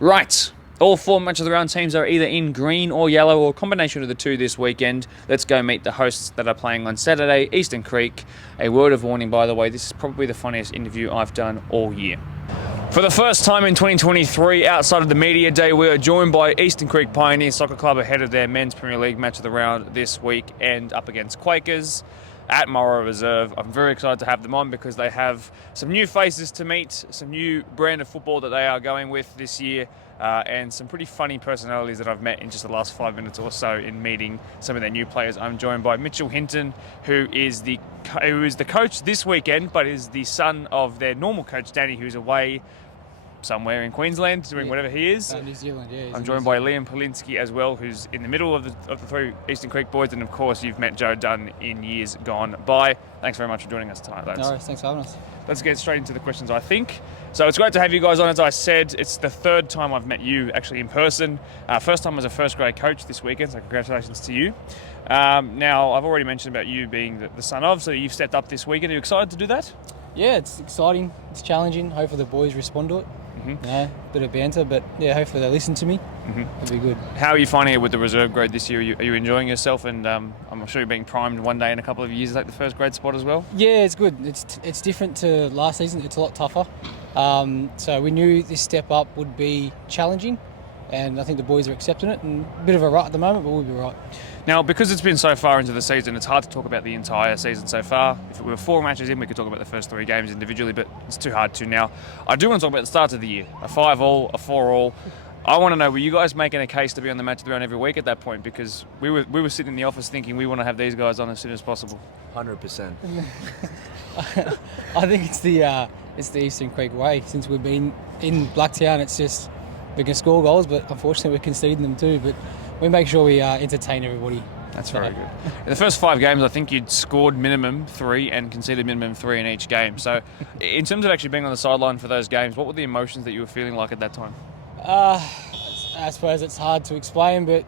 Right. All 4 matches of the round teams are either in green or yellow or a combination of the two this weekend. Let's go meet the hosts that are playing on Saturday, Eastern Creek. A word of warning, by the way, this is probably the funniest interview I've done all year. For the first time in 2023, outside of the media day, we are joined by Eastern Creek Pioneer Soccer Club ahead of their Men's Premier League match of the round this week and up against Quakers at Morrow Reserve. I'm very excited to have them on because they have some new faces to meet, some new brand of football that they are going with this year, and some pretty funny personalities that I've met in just the last 5 minutes or so in meeting some of their new players. I'm joined by Mitchell Hinton, who is the coach this weekend, but is the son of their normal coach, Danny, who's away somewhere in Queensland doing whatever he is. New Zealand, yeah. I'm joined by Liam Polinsky as well, who's in the middle of the 3 Eastern Creek boys, and of course you've met Joe Dunn in years gone by. Thanks very much for joining us tonight, lads. No worries, thanks for having us. Let's get straight into the questions, I think. So it's great to have you guys on. As I said, it's the 3rd time I've met you actually in person. First time as a first grade coach this weekend, so congratulations to you. Now, I've already mentioned about you being the son of, so you've stepped up this weekend. Are you excited to do that? Yeah, it's exciting, it's challenging. Hopefully the boys respond to it. Mm-hmm. Bit of banter, but yeah, hopefully they listen to me. Mm-hmm. It'll be good. How are you finding it with the reserve grade this year? Are you enjoying yourself? And I'm sure you're being primed one day in a couple of years to take the first grade spot as well? Yeah, it's good. It's different to last season. It's a lot tougher. So we knew this step up would be challenging, and I think the boys are accepting it. And a bit of a rut at the moment, but we'll be right. Now, because it's been so far into the season, it's hard to talk about the entire season so far. If we were 4 matches in, we could talk about the first 3 games individually, but it's too hard to now. I do want to talk about the start of the year. A 5-all, a 4-all. I want to know, were you guys making a case to be on the match of the round every week at that point? Because we were sitting in the office thinking we want to have these guys on as soon as possible. 100%. I think it's the Eastern Creek way. Since we've been in Blacktown, it's just we can score goals, but unfortunately we're conceding them too. But we make sure we entertain everybody. That's very good. In the first 5 games, I think you'd scored minimum 3 and conceded minimum 3 in each game. So in terms of actually being on the sideline for those games, what were the emotions that you were feeling like at that time? I suppose it's hard to explain, but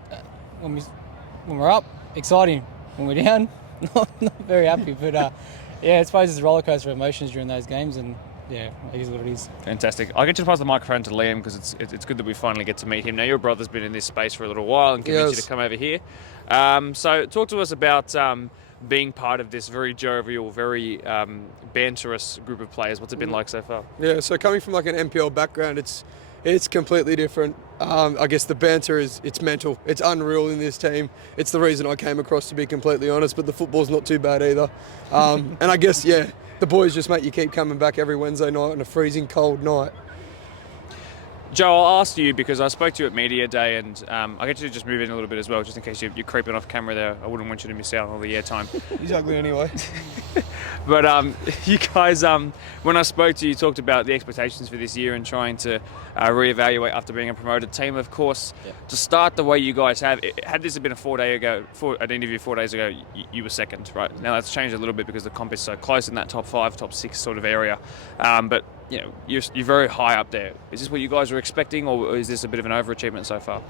when we're up, exciting. When we're down, not very happy. But yeah, I suppose it's a roller coaster of emotions during those games, and yeah, it is what it is. Fantastic. I'll get you to pass the microphone to Liam because it's good that we finally get to meet him. Now, your brother's been in this space for a little while and convinced you to come over here. So talk to us about being part of this very jovial, very banterous group of players. What's it been like so far? Yeah, so coming from like an NPL background, it's completely different. I guess the banter it's mental. It's unreal in this team. It's the reason I came across, to be completely honest, but the football's not too bad either. And I guess, yeah, the boys just make you keep coming back every Wednesday night on a freezing cold night. Joe, I'll ask you because I spoke to you at Media Day, and I get you to just move in a little bit as well, just in case you're creeping off camera there. I wouldn't want you to miss out on all the airtime. He's ugly anyway. But you guys, when I spoke to you, talked about the expectations for this year and trying to reevaluate after being a promoted team. Of course, to start the way you guys have, had this been an interview 4 days ago, you were second, right? Now that's changed a little bit because the comp is so close in that top 5, top 6 sort of area. But you know, you're very high up there. Is this what you guys were expecting, or is this a bit of an overachievement so far?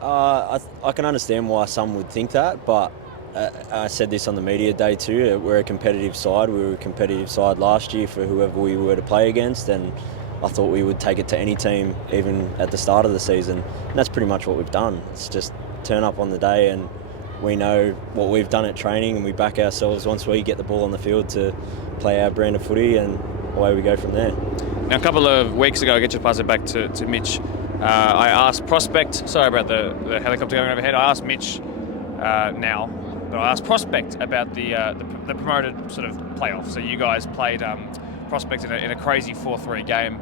I can understand why some would think that, but I said this on the media day too. We're a competitive side. We were a competitive side last year for whoever we were to play against, and I thought we would take it to any team, even at the start of the season. And that's pretty much what we've done. It's just turn up on the day, and we know what we've done at training, and we back ourselves once we get the ball on the field to play our brand of footy, and away we go from there. Now, a couple of weeks ago, I get you to pass it back to Mitch. I asked Prospect, sorry about the helicopter going overhead. I asked Mitch now, but I asked Prospect about the promoted sort of playoff. So you guys played Prospect in a crazy 4-3 game.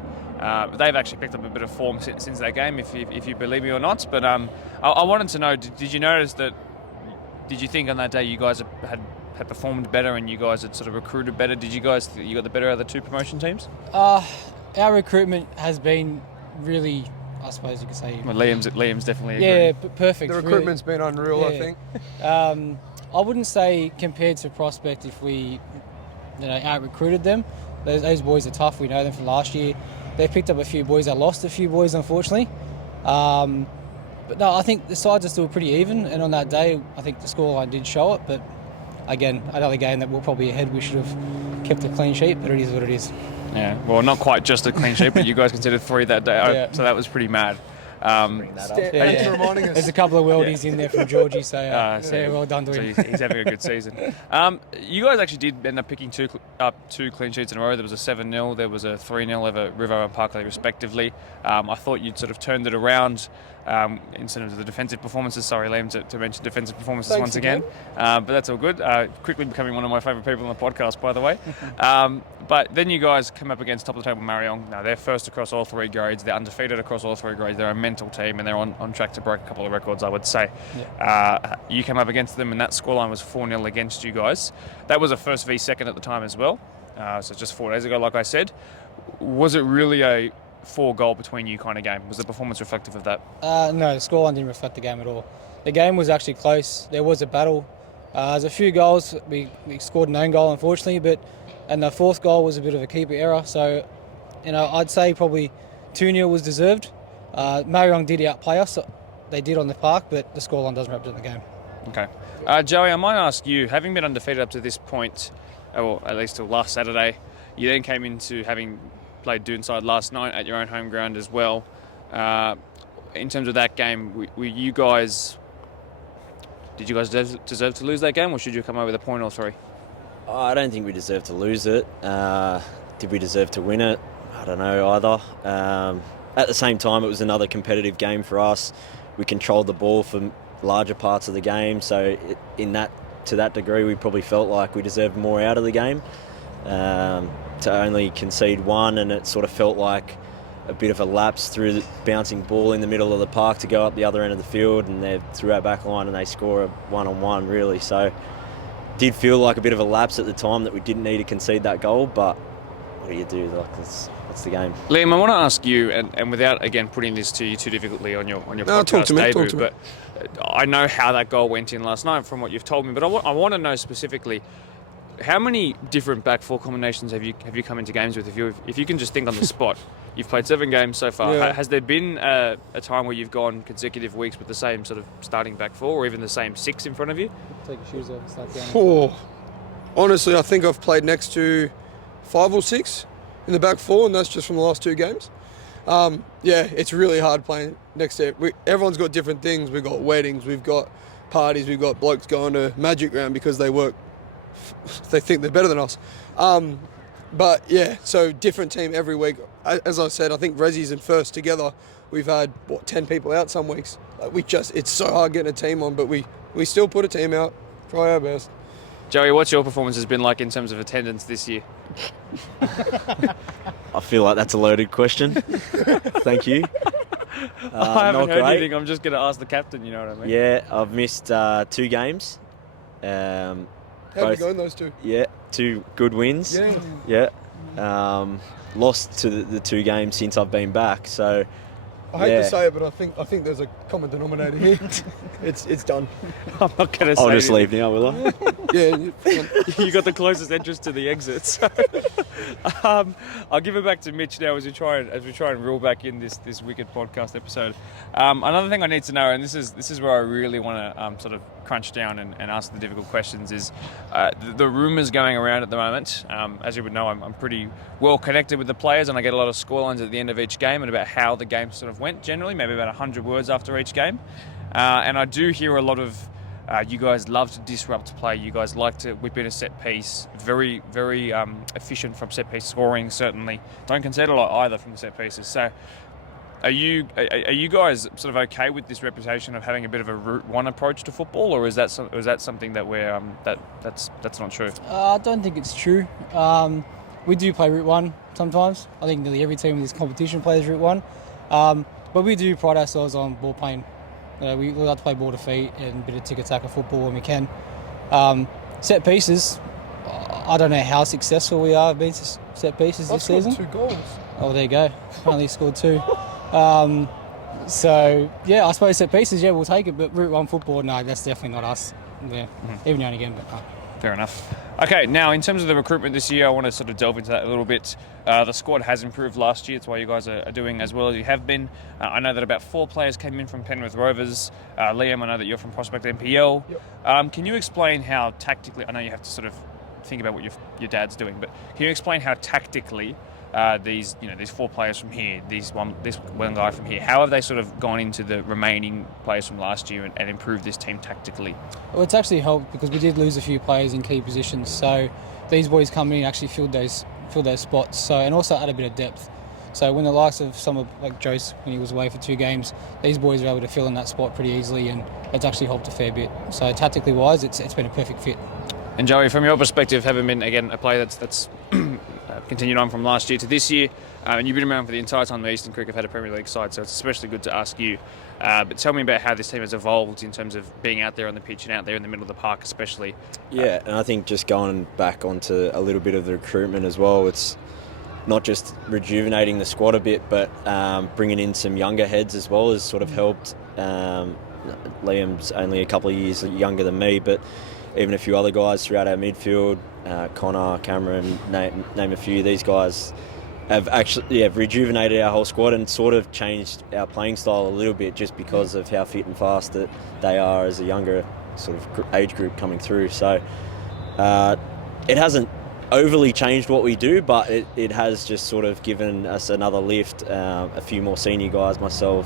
They've actually picked up a bit of form since that game, if you believe me or not. But I wanted to know, did you notice that? Did you think on that day you guys had performed better and you guys had sort of recruited better? Did you got the better of the 2 promotion teams? Our recruitment has been really, I suppose you could say. Well, Liam's definitely perfect. The recruitment's been unreal, I think. I wouldn't say compared to Prospect if we out-recruited them. Those boys are tough. We know them from last year. They picked up a few boys. They lost a few boys, unfortunately. But no, I think the sides are still pretty even. And on that day, I think the scoreline did show it. But again, another game that we're probably ahead. We should have kept a clean sheet, but it is what it is. Yeah, well, not quite just a clean sheet, but you guys considered 3 that day, so that was pretty mad. Thanks for reminding us. There's a couple of worldies in there from Georgie, so well done to him. So he's having a good season. You guys actually did end up picking two clean sheets in a row. There was a 7-0, there was a 3-0 over Rivo and Parkley respectively. I thought you'd sort of turned it around in terms of the defensive performances. Sorry, Liam, to mention defensive performances once again. But that's all good. Quickly becoming one of my favourite people on the podcast, by the way. But then you guys come up against top of the table Marion. Now, they're first across all 3 grades. They're undefeated across all 3 grades. They're a mental team, and they're on track to break a couple of records, I would say. You came up against them, and that scoreline was 4-0 against you guys. That was a first v second at the time as well. So just 4 days ago, like I said. Was it really a 4-goal between you kind of game? Was the performance reflective of that? No, the scoreline didn't reflect the game at all. The game was actually close. There was a battle. There's a few goals. We scored an own goal, unfortunately, and the 4th goal was a bit of a keeper error. So, I'd say probably 2-0 was deserved. Marion did outplay us. They did on the park, but the scoreline doesn't represent the game. Okay. Joey, I might ask you, having been undefeated up to this point, or at least till last Saturday, you then came into having played Doonside last night at your own home ground as well. In terms of that game, did you guys deserve to lose that game, or should you come away with a point or 3? I don't think we deserved to lose it. Did we deserve to win it? I don't know either. At the same time, it was another competitive game for us. We controlled the ball for larger parts of the game, so to that degree, we probably felt like we deserved more out of the game. To only concede 1, and it sort of felt like a bit of a lapse through the bouncing ball in the middle of the park to go up the other end of the field, and they're through our back line and they score a 1-on-1 really. So did feel like a bit of a lapse at the time that we didn't need to concede that goal, but what do you do? Like, that's the game. Liam, I want to ask you, and without again putting this to you too difficultly on your podcast debut, but I know how that goal went in last night from what you've told me, but I want to know specifically, how many different back 4 combinations have you come into games with? If you can just think on the spot, you've played 7 games so far. Yeah. Has there been a time where you've gone consecutive weeks with the same sort of starting back 4, or even the same 6 in front of you? Take your shoes off and start going. Honestly, I think I've played next to 5 or 6 in the back 4, and that's just from the last 2 games. It's really hard playing next to everyone's got different things. We've got weddings, we've got parties, we've got blokes going to Magic Round because they think they're better than us. So different team every week. As I said, I think Rezzi's and First together, we've had 10 people out some weeks. It's so hard getting a team on, but we still put a team out, try our best. Joey, what's your performance has been like in terms of attendance this year? I feel like that's a loaded question. Thank you. I haven't heard anything. I'm just going to ask the captain, you know what I mean? Yeah, I've missed 2 games. How did you go in those 2? Yeah, 2 good wins. Yeah. Lost to the 2 games since I've been back, so I hate to say it, but I think there's a common denominator here. It's done. I'm not going to say I'll just anything. leave now, will I? Yeah. You got the closest entrance to the exit. So, I'll give it back to Mitch now as we try and reel back in this wicked podcast episode. Another thing I need to know, and this is where I really want to sort of crunch down and ask the difficult questions, is the rumours going around at the moment. As you would know, I'm pretty well connected with the players, and I get a lot of scorelines at the end of each game and about how the game sort of went generally, maybe about 100 words after each game. And I do hear a lot of you guys love to disrupt play. You guys like to whip in a set piece. Very, very efficient from set piece scoring, certainly. Don't concede a lot either from the set pieces. So are you guys sort of okay with this reputation of having a bit of a route one approach to football, or is that something that we're that's not true? I don't think it's true. We do play route one sometimes. I think nearly every team in this competition plays route one. But we do pride ourselves on ball playing. We like to play ball to feet and a bit of tick-attack of football when we can. Set pieces, I don't know how successful we are being set pieces this season. 2 goals. Oh, there you go. Only scored 2. So, yeah, I suppose set pieces, yeah, we'll take it, but Route 1 football, no, that's definitely not us. Yeah, even now and again, but no. Fair enough. Okay, now in terms of the recruitment this year, I want to sort of delve into that a little bit. The squad has improved last year. It's why you guys are doing as well as you have been. I know that about 4 players came in from Penrith Rovers. Liam, I know that you're from Prospect NPL. Yep. Can you explain how tactically, I know you have to sort of think about what your dad's doing, but can you explain how tactically these 4 players from here, this one guy from here, how have they sort of gone into the remaining players from last year and improved this team tactically? Well, it's actually helped because we did lose a few players in key positions, so these boys coming in actually filled those spots. So, and also add a bit of depth. So when the likes of like Jose, when he was away for 2 games, these boys were able to fill in that spot pretty easily, and it's actually helped a fair bit. So tactically wise, it's been a perfect fit. And Joey, from your perspective, having been again a player that's continued on from last year to this year, and you've been around for the entire time the Eastern Creek have had a Premier League side, so it's especially good to ask you. But tell me about how this team has evolved in terms of being out there on the pitch and out there in the middle of the park especially. Yeah, and I think just going back onto a little bit of the recruitment as well, it's not just rejuvenating the squad a bit, but bringing in some younger heads as well has sort of helped. Liam's only a couple of years younger than me, but even a few other guys throughout our midfield, Connor, Cameron, name a few. These guys have actually rejuvenated our whole squad and sort of changed our playing style a little bit just because of how fit and fast that they are as a younger sort of age group coming through. So it hasn't overly changed what we do, but it has just sort of given us another lift. A few more senior guys, myself,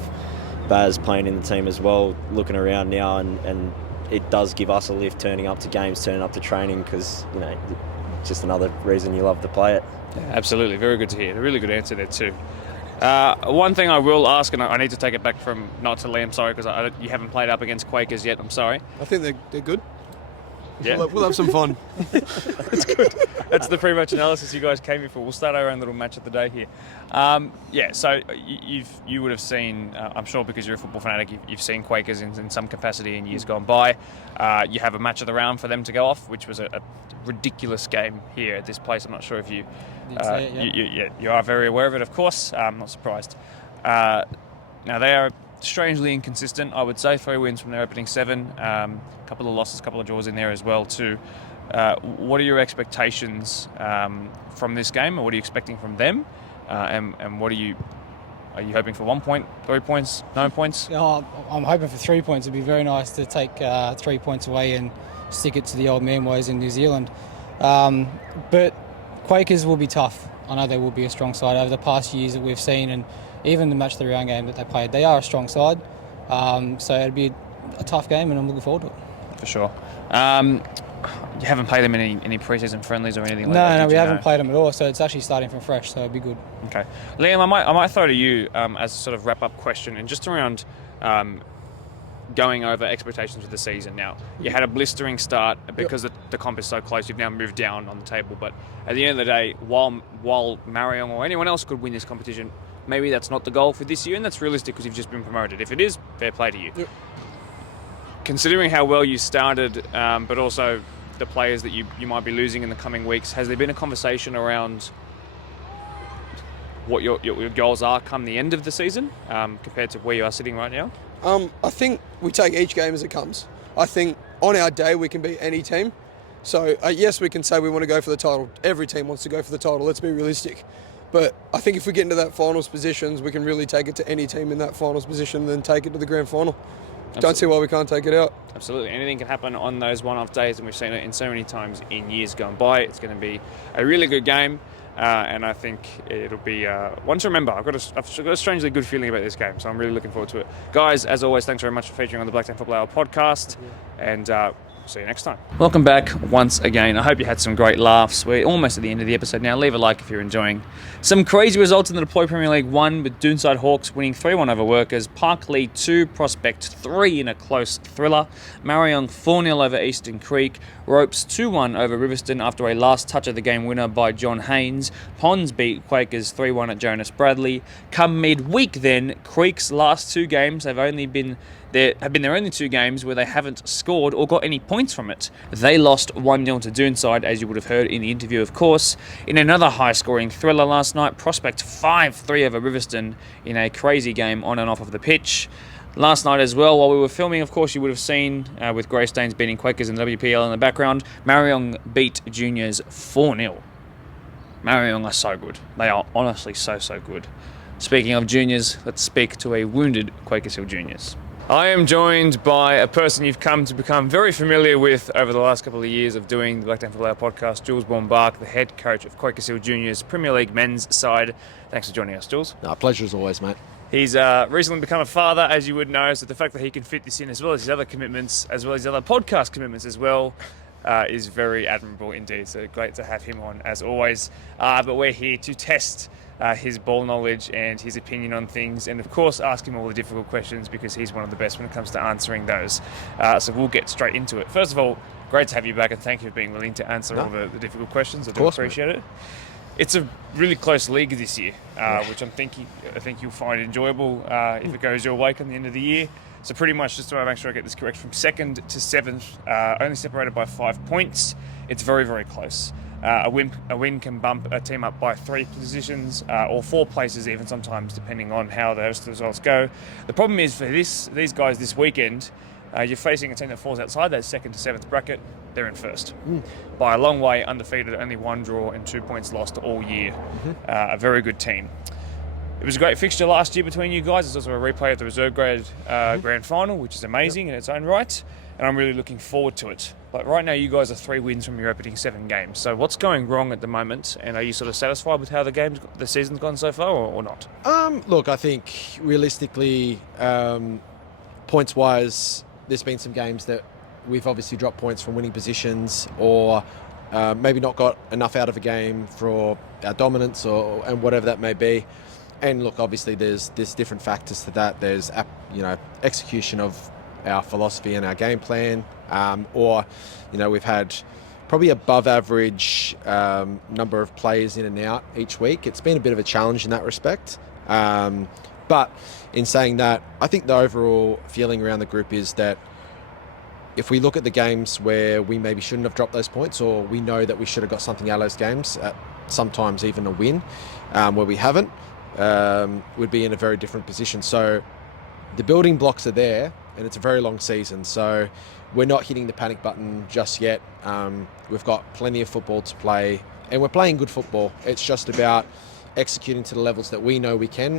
Baz playing in the team as well, looking around now, and it does give us a lift turning up to games, turning up to training, because it's just another reason you love to play it. Yeah, absolutely, very good to hear. A really good answer there too. One thing I will ask, and I need to take it back from not to Liam, sorry, because you haven't played up against Quakers yet. I'm sorry. I think they're good. Yeah, we'll have some fun. That's good. That's the pretty much analysis you guys came here for. We'll start our own little match of the day here. So you would have seen, I'm sure because you're a football fanatic, you've seen Quakers in some capacity in years gone by. You have a match of the round for them to go off, which was a ridiculous game here at this place. I'm not sure if you are very aware of it, of course. I'm not surprised. Now they are strangely inconsistent, I would say. 3 wins from their opening 7, a couple of losses, a couple of draws in there as well too. What are your expectations from this game, or what are you expecting from them? And what are you hoping for? 1 point, 3 points, 9 points? I'm hoping for 3 points. It'd be very nice to take 3 points away and stick it to the old man ways in New Zealand. But Quakers will be tough. I know they will be a strong side over the past years that we've seen, and even the match of the round game that they played, they are a strong side. So it'll be a tough game, and I'm looking forward to it. For sure. You haven't played them in any pre-season friendlies or anything like that? No, we haven't played them at all, so it's actually starting from fresh, so it'll be good. Okay. Liam, I might throw to you as a sort of wrap-up question, and just around going over expectations for the season. Now, you had a blistering start because the comp is so close, you've now moved down on the table, but at the end of the day, while Marion or anyone else could win this competition, maybe that's not the goal for this year, and that's realistic because you've just been promoted. If it is, fair play to you. Yep. Considering how well you started, but also the players that you might be losing in the coming weeks, has there been a conversation around what your goals are come the end of the season compared to where you are sitting right now? I think we take each game as it comes. I think on our day we can beat any team. So yes, we can say we want to go for the title. Every team wants to go for the title. Let's be realistic. But I think if we get into that finals positions, we can really take it to any team in that finals position and then take it to the grand final. Absolutely. Don't see why we can't take it out. Absolutely. Anything can happen on those one-off days, and we've seen it in so many times in years gone by. It's going to be a really good game, and I think it'll be one to remember. I've got a strangely good feeling about this game, so I'm really looking forward to it. Guys, as always, thanks very much for featuring on the Blacktown Football Hour podcast, and see you next time. Welcome back once again. I hope you had some great laughs. We're almost at the end of the episode now. Leave a like if you're enjoying. Some crazy results in the Deploy Premier League 1 with Doonside Hawks winning 3-1 over Workers. Park League 2, Prospect 3 in a close thriller. Marion 4-0 over Eastern Creek. Ropes 2-1 over Riverstone after a last touch of the game winner by John Haynes. Ponds beat Quakers 3-1 at Jonas Bradley. Come midweek then, Creek's last 2 games have only been there have been their only 2 games where they haven't scored or got any points from it. They lost 1-0 to Doonside, as you would have heard in the interview, of course, in another high-scoring thriller last night. Prospect 5-3 over Riverston in a crazy game on and off of the pitch. Last night as well, while we were filming, of course, you would have seen, with Greystanes beating Quakers in the WPL in the background, Marion beat Juniors 4-0. Marion are so good. They are honestly so good. Speaking of juniors, let's speak to a wounded Quakers Hill Juniors. I am joined by a person you've come to become very familiar with over the last couple of years of doing the Blacktown Football Hour podcast, Jules Bourne-Bark, the head coach of Quakers Hill Juniors Premier League men's side. Thanks for joining us, Jules. No, pleasure as always, mate. He's recently become a father, as you would know, so the fact that he can fit this in as well as his other commitments, as well as his other podcast commitments as well, is very admirable indeed. So great to have him on, as always. But we're here to test his ball knowledge and his opinion on things, and of course ask him all the difficult questions, because he's one of the best when it comes to answering those. So we'll get straight into it. First of all, great to have you back, and thank you for being willing to answer all the difficult questions. I do appreciate it. It's a really close league this year, which I think you'll find enjoyable if it goes your way come the end of the year. So pretty much, just to make sure I get this correct, from 2nd to 7th, only separated by 5 points. It's very, very close. A win can bump a team up by 3 positions or 4 places even sometimes, depending on how the rest of the results go. The problem is for these guys this weekend, you're facing a team that falls outside that 2nd to 7th bracket. They're in 1st. By a long way, undefeated, only 1 draw and 2 points lost all year. A very good team. It was a great fixture last year between you guys. It's also a replay of the reserve grade grand final, which is amazing in its own right, and I'm really looking forward to it. But right now, you guys are 3 wins from your opening 7 games. So what's going wrong at the moment, and are you sort of satisfied with how the season's gone so far, or not? Look, I think realistically, points-wise, there's been some games that we've obviously dropped points from winning positions, or maybe not got enough out of a game for our dominance, and whatever that may be. And look, obviously there's different factors to that. There's execution of our philosophy and our game plan, or we've had probably above average number of players in and out each week. It's been a bit of a challenge in that respect. But in saying that, I think the overall feeling around the group is that if we look at the games where we maybe shouldn't have dropped those points, or we know that we should have got something out of those games, sometimes even a win, where we haven't, would be in a very different position. So the building blocks are there, and it's a very long season. So we're not hitting the panic button just yet. We've got plenty of football to play, and we're playing good football. It's just about executing to the levels that we know we can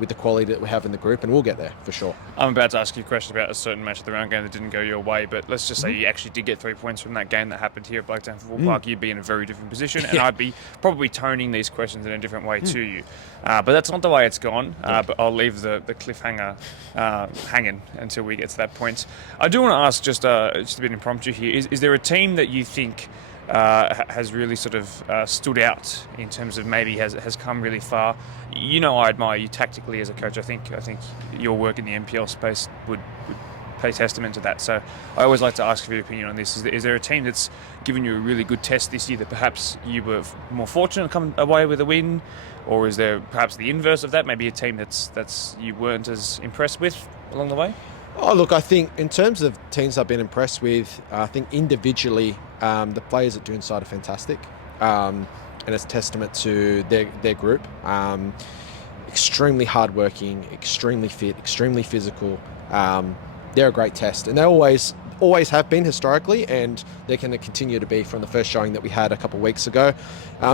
with the quality that we have in the group, and we'll get there for sure. I'm about to ask you a question about a certain match of the round game that didn't go your way, but let's just say you actually did get 3 points from that game that happened here at Blacktown Football Park. You'd be in a very different position, and I'd be probably toning these questions in a different way to you. But that's not the way it's gone, but I'll leave the cliffhanger hanging until we get to that point. I do want to ask, just a bit impromptu here, is there a team that you think has really sort of stood out in terms of maybe has come really far? I admire you tactically as a coach. I think your work in the NPL space would pay testament to that. So I always like to ask for your opinion on this. Is there a team that's given you a really good test this year that perhaps you were more fortunate to come away with a win, or is there perhaps the inverse of that? Maybe a team that's you weren't as impressed with along the way? Oh, look, I think in terms of teams I've been impressed with, I think individually the players at Doonside are fantastic, and it's a testament to their group. Extremely hardworking, extremely fit, extremely physical. They're a great test, and they always have been historically, and they're going to continue to be from the first showing that we had a couple of weeks ago.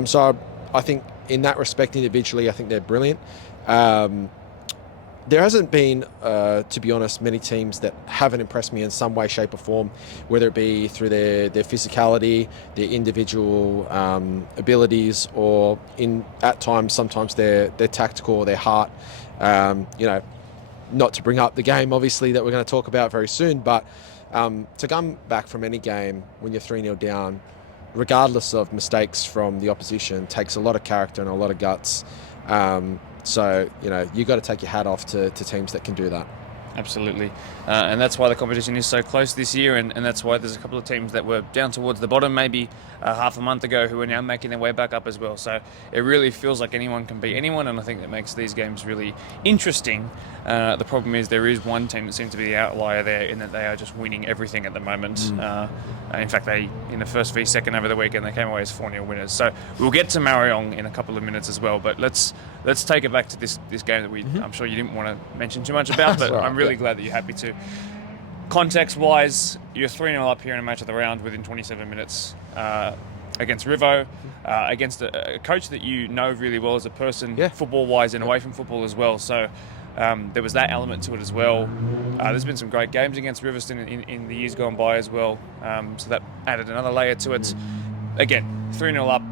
So I think in that respect, individually, I think they're brilliant. There hasn't been, to be honest, many teams that haven't impressed me in some way, shape or form, whether it be through their physicality, their individual abilities, or at times, sometimes their tactical or their heart. Not to bring up the game, obviously, that we're going to talk about very soon, but to come back from any game when you're 3-0 down, regardless of mistakes from the opposition, takes a lot of character and a lot of guts. So, you got to take your hat off to teams that can do that. Absolutely. And that's why the competition is so close this year, and that's why there's a couple of teams that were down towards the bottom maybe half a month ago who are now making their way back up as well. So it really feels like anyone can beat anyone, and I think that makes these games really interesting. The problem is there is one team that seems to be the outlier there in that they are just winning everything at the moment. In fact, they in the first v second over the weekend, they came away as 4-0 winners. So we'll get to Mariong in a couple of minutes as well, but let's take it back to this game that I'm sure you didn't want to mention too much about, but right, I'm really glad that you're happy to. Context-wise, you're 3-0 up here in a match of the round within 27 minutes against Rivo, against a coach that you know really well as a person, football-wise and away from football as well. So there was that element to it as well. There's been some great games against Riverstone in the years gone by as well, so that added another layer to it. Again, 3-0 up,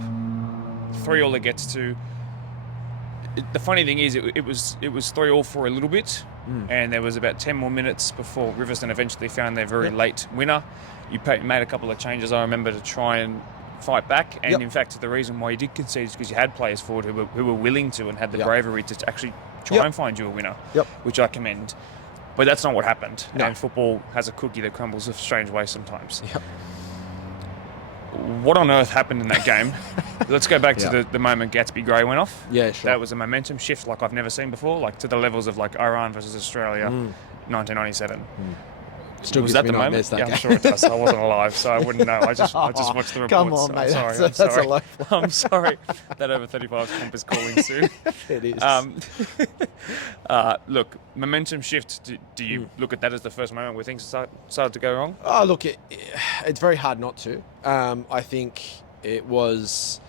3-all it gets to. The funny thing is, it was 3-all for a little bit, and there was about 10 more minutes before Riverstone eventually found their very late winner. You made a couple of changes, I remember, to try and fight back, and in fact, the reason why you did concede is because you had players forward who were willing to and had the bravery to actually try and find you a winner, which I commend. But that's not what happened, and football has a cookie that crumbles a strange way sometimes. What on earth happened in that game? Let's go back to the moment Gatsby Gray went off. Yeah, sure. That was a momentum shift like I've never seen before, like to the levels of like Iran versus Australia, 1997. Still was gives that me the nightmares, moment? that I'm game. sure it does. I wasn't alive, so I wouldn't know. I just watched the reports. Come on, mate. I'm sorry. That's a low blow. I'm sorry. That over 35 comp is calling soon. It is. Look, momentum shift. Do you look at that as the first moment where things started to go wrong? Oh, look, it's very hard not to. I think it was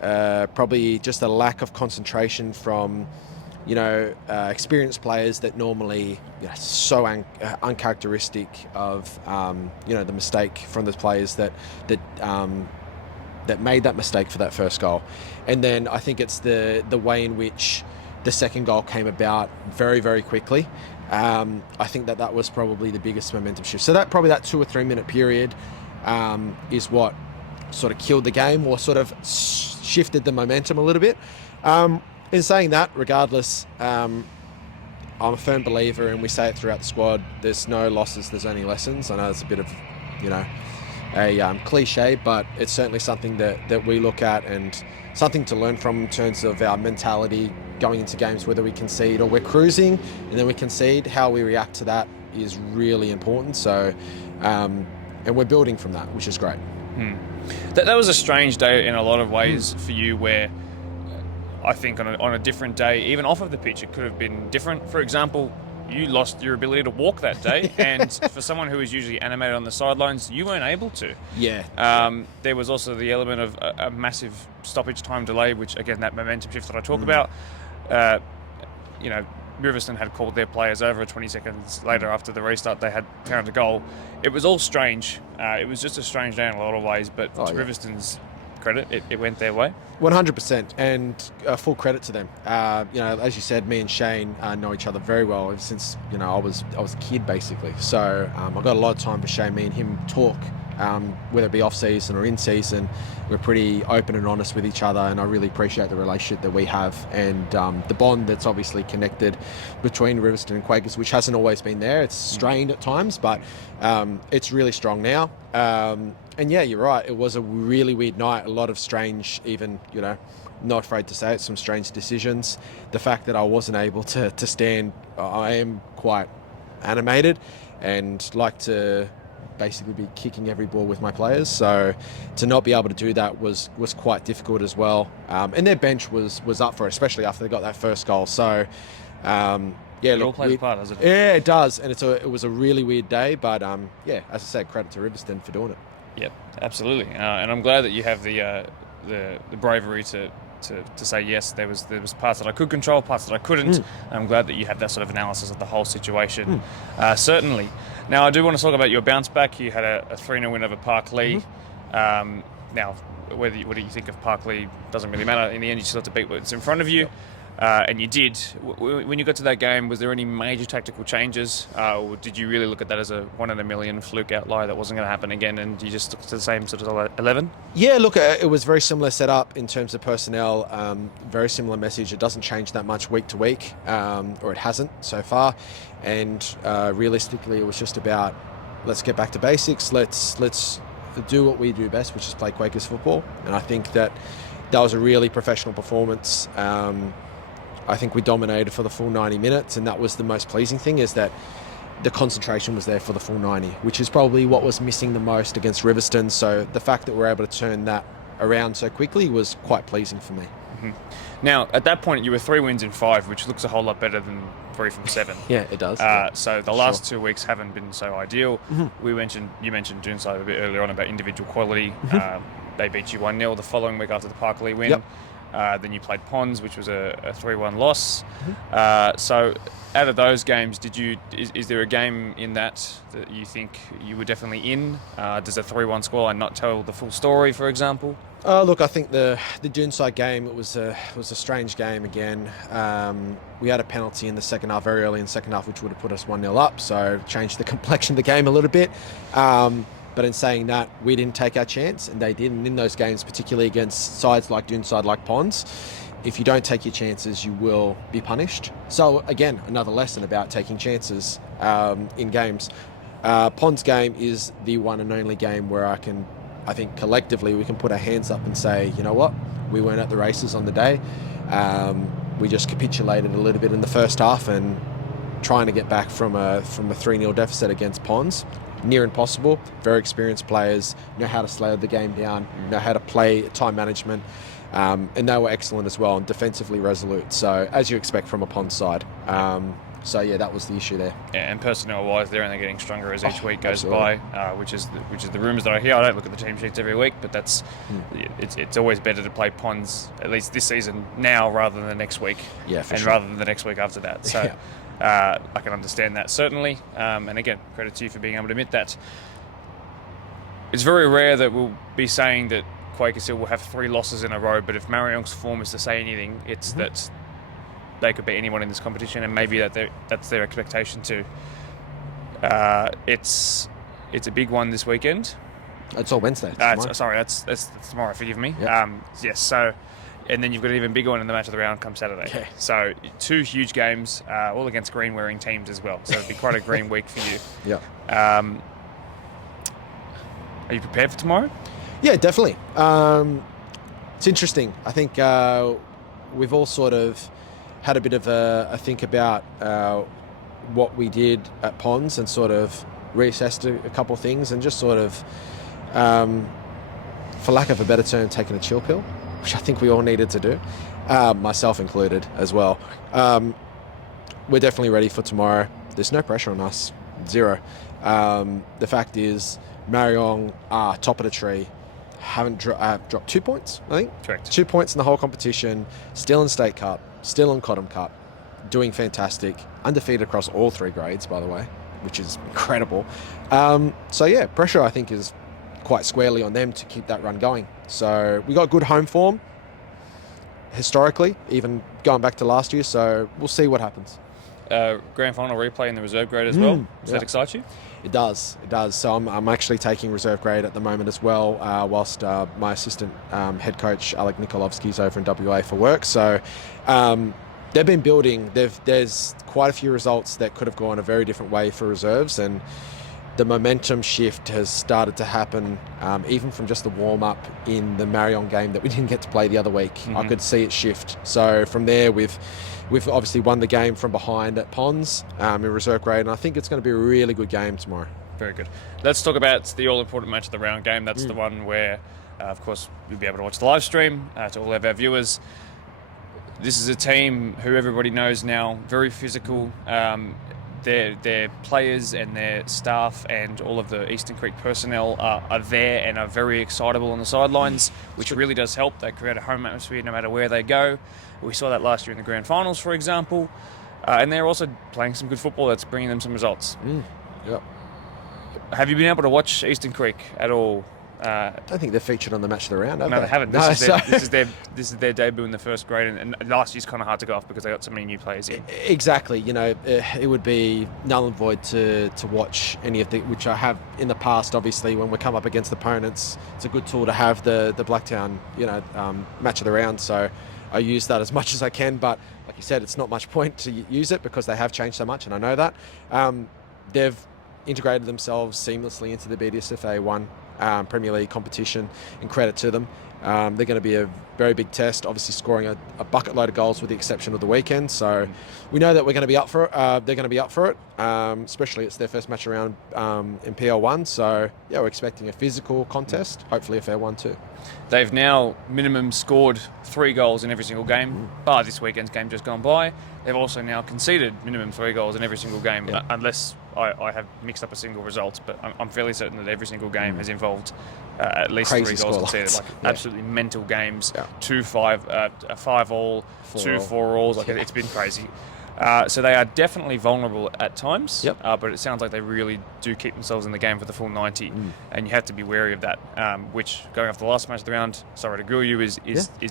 probably just a lack of concentration from, experienced players that normally, so uncharacteristic of, the mistake from the players that made that mistake for that first goal. And then I think it's the way in which the second goal came about very, very quickly. I think that was probably the biggest momentum shift. So that 2 or 3 minute period is what sort of killed the game or sort of shifted the momentum a little bit. In saying that, regardless, I'm a firm believer, and we say it throughout the squad, there's no losses, there's only lessons. I know it's a bit of, a cliche, but it's certainly something that we look at and something to learn from in terms of our mentality going into games, whether we concede or we're cruising and then we concede. How we react to that is really important. So, and we're building from that, which is great. That was a strange day in a lot of ways for you, where I think on a different day, even off of the pitch, it could have been different. For example, you lost your ability to walk that day, and for someone who is usually animated on the sidelines, you weren't able to. There was also the element of a massive stoppage time delay, which again, that momentum shift that I talk about. Riverstone had called their players over 20 seconds later after the restart. They had found a goal. It was all strange. It was just a strange day in a lot of ways, but to Riverstone's credit, it went their way. 100%, and full credit to them. As you said, me and Shane know each other very well ever since I was a kid, basically. So I've got a lot of time for Shane. Me and him talk, whether it be off season or in season. We're pretty open and honest with each other, and I really appreciate the relationship that we have and the bond that's obviously connected between Riverstone and Quakers, which hasn't always been there. It's strained at times, but it's really strong now. And yeah, you're right. It was a really weird night. A lot of strange, even, not afraid to say it, some strange decisions. The fact that I wasn't able to stand, I am quite animated and like to basically be kicking every ball with my players. So to not be able to do that was quite difficult as well. And their bench was up for it, especially after they got that first goal. So it all plays a part, doesn't it? Yeah, it does. And it was a really weird day, but as I said, credit to Riverstone for doing it. Yep, absolutely. And I'm glad that you have the bravery to say yes. There was parts that I could control, parts that I couldn't. I'm glad that you had that sort of analysis of the whole situation. Certainly. Now I do want to talk about your bounce back. You had a 3-0 win over Park Lee. Now, what do you think of Park Lee doesn't really matter. In the end, you still have to beat what's in front of you. and you did. When you got to that game, was there any major tactical changes, or did you really look at that as a 1 in a million fluke outlier that wasn't going to happen again, and you just stuck to the same sort of 11? Yeah, look, it was very similar setup in terms of personnel, very similar message. It doesn't change that much week to week, or it hasn't so far. And realistically, it was just about, let's get back to basics. Let's do what we do best, which is play Quakers football. And I think that was a really professional performance. I think we dominated for the full 90 minutes, and that was the most pleasing thing, is that the concentration was there for the full 90, which is probably what was missing the most against Riverstone. So the fact that we're able to turn that around so quickly was quite pleasing for me. Mm-hmm. Now, at that point, you were 3 wins in 5, which looks a whole lot better than 3 from 7. Yeah, it does. So the last 2 weeks haven't been so ideal. Mm-hmm. You mentioned Doonside a bit earlier on about individual quality. Mm-hmm. They beat you 1-0 the following week after the Parkley win. Yep. Then you played Ponds, which was a 3-1 loss. Mm-hmm. So out of those games, is there a game in that you think you were definitely in? Does a 3-1 scoreline not tell the full story, for example? Look, I think the Doonside game, it was a strange game again. We had a penalty in the second half, very early in the second half, which would have put us 1-0 up, so changed the complexion of the game a little bit. But in saying that, we didn't take our chance, and they did. And in those games, particularly against sides like Doonside, like Ponds, if you don't take your chances, you will be punished. So again, another lesson about taking chances in games. Ponds game is the one and only game where I think collectively we can put our hands up and say, you know what, we weren't at the races on the day. We just capitulated a little bit in the first half, and trying to get back from a 3-0 deficit against Ponds, near impossible. Very experienced players, know how to slow the game down, know how to play time management, and they were excellent as well, and defensively resolute. So as you expect from a Ponds side. So yeah, that was the issue there. Yeah, and personnel-wise, they're only getting stronger as each week goes absolutely. by, which is the rumours that I hear. I don't look at the team sheets every week, but it's always better to play Ponds at least this season now rather than the next week. Yeah, for and sure. rather than the next week after that. So I can understand that certainly. And again, credit to you for being able to admit that. It's very rare that we'll be saying that Quakers Hill will have 3 losses in a row, but if Marion's form is to say anything, it's that they could beat anyone in this competition, and maybe that's their expectation too. It's a big one this weekend. It's all Wednesday. Sorry, that's tomorrow. Forgive me. Yep. Yes. So, and then you've got an even bigger one in the match of the round come Saturday. Okay. So 2 huge games, all against green-wearing teams as well. So it'll be quite a green week for you. Yeah. Are you prepared for tomorrow? Yeah, definitely. It's interesting. I think we've all sort of had a bit of a think about what we did at Ponds, and sort of reassessed a couple of things, and just sort of, for lack of a better term, taken a chill pill, which I think we all needed to do, myself included as well. We're definitely ready for tomorrow. There's no pressure on us, zero. The fact is, Marion are top of the tree. Haven't dropped 2 points, I think. Correct. 2 points in the whole competition. Still in State Cup. Still in Cotton Cup. Doing fantastic. Undefeated across all 3 grades, by the way, which is incredible. So yeah, pressure I think is quite squarely on them to keep that run going. So we got good home form historically, even going back to last year. So we'll see what happens. Grand final replay in the reserve grade as well. Does that excite you? It does. So I'm actually taking reserve grade at the moment as well, whilst my assistant head coach Alec Nikolovsky's over in WA for work. So they've been building. There's quite a few results that could have gone a very different way for reserves, and the momentum shift has started to happen, even from just the warm-up in the Marion game that we didn't get to play the other week. Mm-hmm. I could see it shift. So from there, we've obviously won the game from behind at Ponds in reserve grade, and I think it's going to be a really good game tomorrow. Very good. Let's talk about the all-important match of the round game. That's the one where, of course, you'll be able to watch the live stream to all of our viewers. This is a team who everybody knows now, very physical. Their players and their staff and all of the Eastern Creek personnel are there and are very excitable on the sidelines, which really does help. They create a home atmosphere no matter where they go. We saw that last year in the grand finals, for example. And they're also playing some good football that's bringing them some results. Yep. Have you been able to watch Eastern Creek at all I don't think they've featured on the match of the round, have No, they haven't. No, This is their debut in the first grade, and last year's kind of hard to go off because they got so many new players in. Exactly. It would be null and void to watch any of which I have in the past. Obviously, when we come up against opponents, it's a good tool to have the Blacktown, match of the round. So I use that as much as I can. But like you said, it's not much point to use it because they have changed so much, and I know that. They've integrated themselves seamlessly into the BDSFA 1 Premier League competition, and credit to them. They're going to be a very big test, obviously scoring a bucket load of goals with the exception of the weekend. So we know that we're going to be up for it. They're going to be up for it, especially it's their first match around in PL1. So yeah, we're expecting a physical contest, hopefully a fair one too. They've now minimum scored 3 goals in every single game, bar this weekend's game just gone by. They've also now conceded minimum 3 goals in every single game, unless I have mixed up a single result, but I'm fairly certain that every single game has involved at least Crazy 3 goals conceded. scorelines. Absolutely mental games. 2-5, 5 all, 2-4 alls. It's been crazy. So they are definitely vulnerable at times. But it sounds like they really do keep themselves in the game for the full 90, and you have to be wary of that. Which, going off the last match of the round, sorry to grill you, is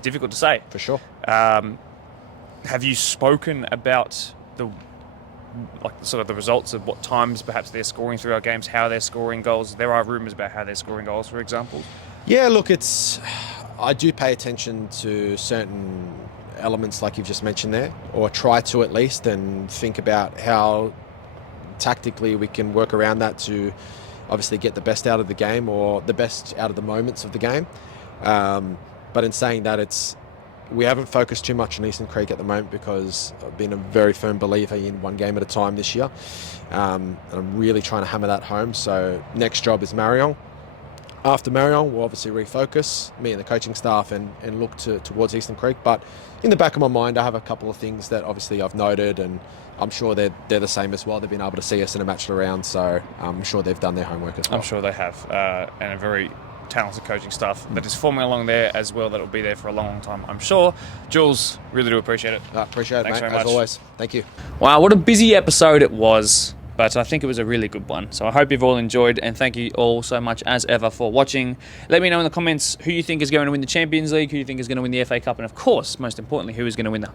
difficult to say for sure. Have you spoken about the results of what times perhaps they're scoring through our games, how they're scoring goals? There are rumours about how they're scoring goals, for example. Yeah, look, I do pay attention to certain elements like you've just mentioned there, or try to at least, and think about how tactically we can work around that to obviously get the best out of the game or the best out of the moments of the game. But in saying that, we haven't focused too much on Eastern Creek at the moment because I've been a very firm believer in one game at a time this year. And I'm really trying to hammer that home. So next job is Marion. After Marion, we'll obviously refocus, me and the coaching staff, and look towards Eastern Creek. But in the back of my mind, I have a couple of things that obviously I've noted, and I'm sure they're the same as well. They've been able to see us in a match of the round, so I'm sure they've done their homework as well. I'm sure they have, and a very talented coaching staff that is forming along there as well, that will be there for a long, long time, I'm sure. Jules, really do appreciate it. Appreciate it, Thanks mate, very much. as always. Thank you. Wow, what a busy episode it was, but I think it was a really good one. So I hope you've all enjoyed, and thank you all so much as ever for watching. Let me know in the comments who you think is going to win the Champions League, who you think is going to win the FA Cup, and of course, most importantly, who is going to win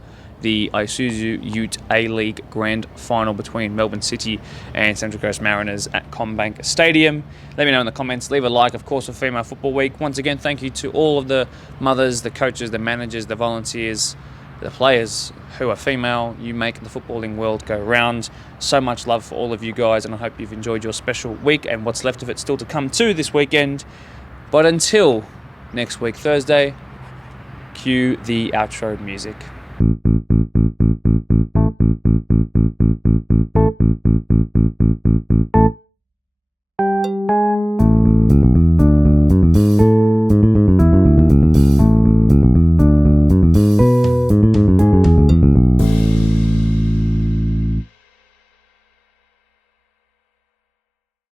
the Isuzu Ute A-League Grand Final between Melbourne City and Central Coast Mariners at CommBank Stadium. Let me know in the comments. Leave a like, of course, for Female Football Week. Once again, thank you to all of the mothers, the coaches, the managers, the volunteers, the players who are female. You make the footballing world go round. So much love for all of you guys, and I hope you've enjoyed your special week and what's left of it still to come too this weekend. But until next week, Thursday, cue the outro music.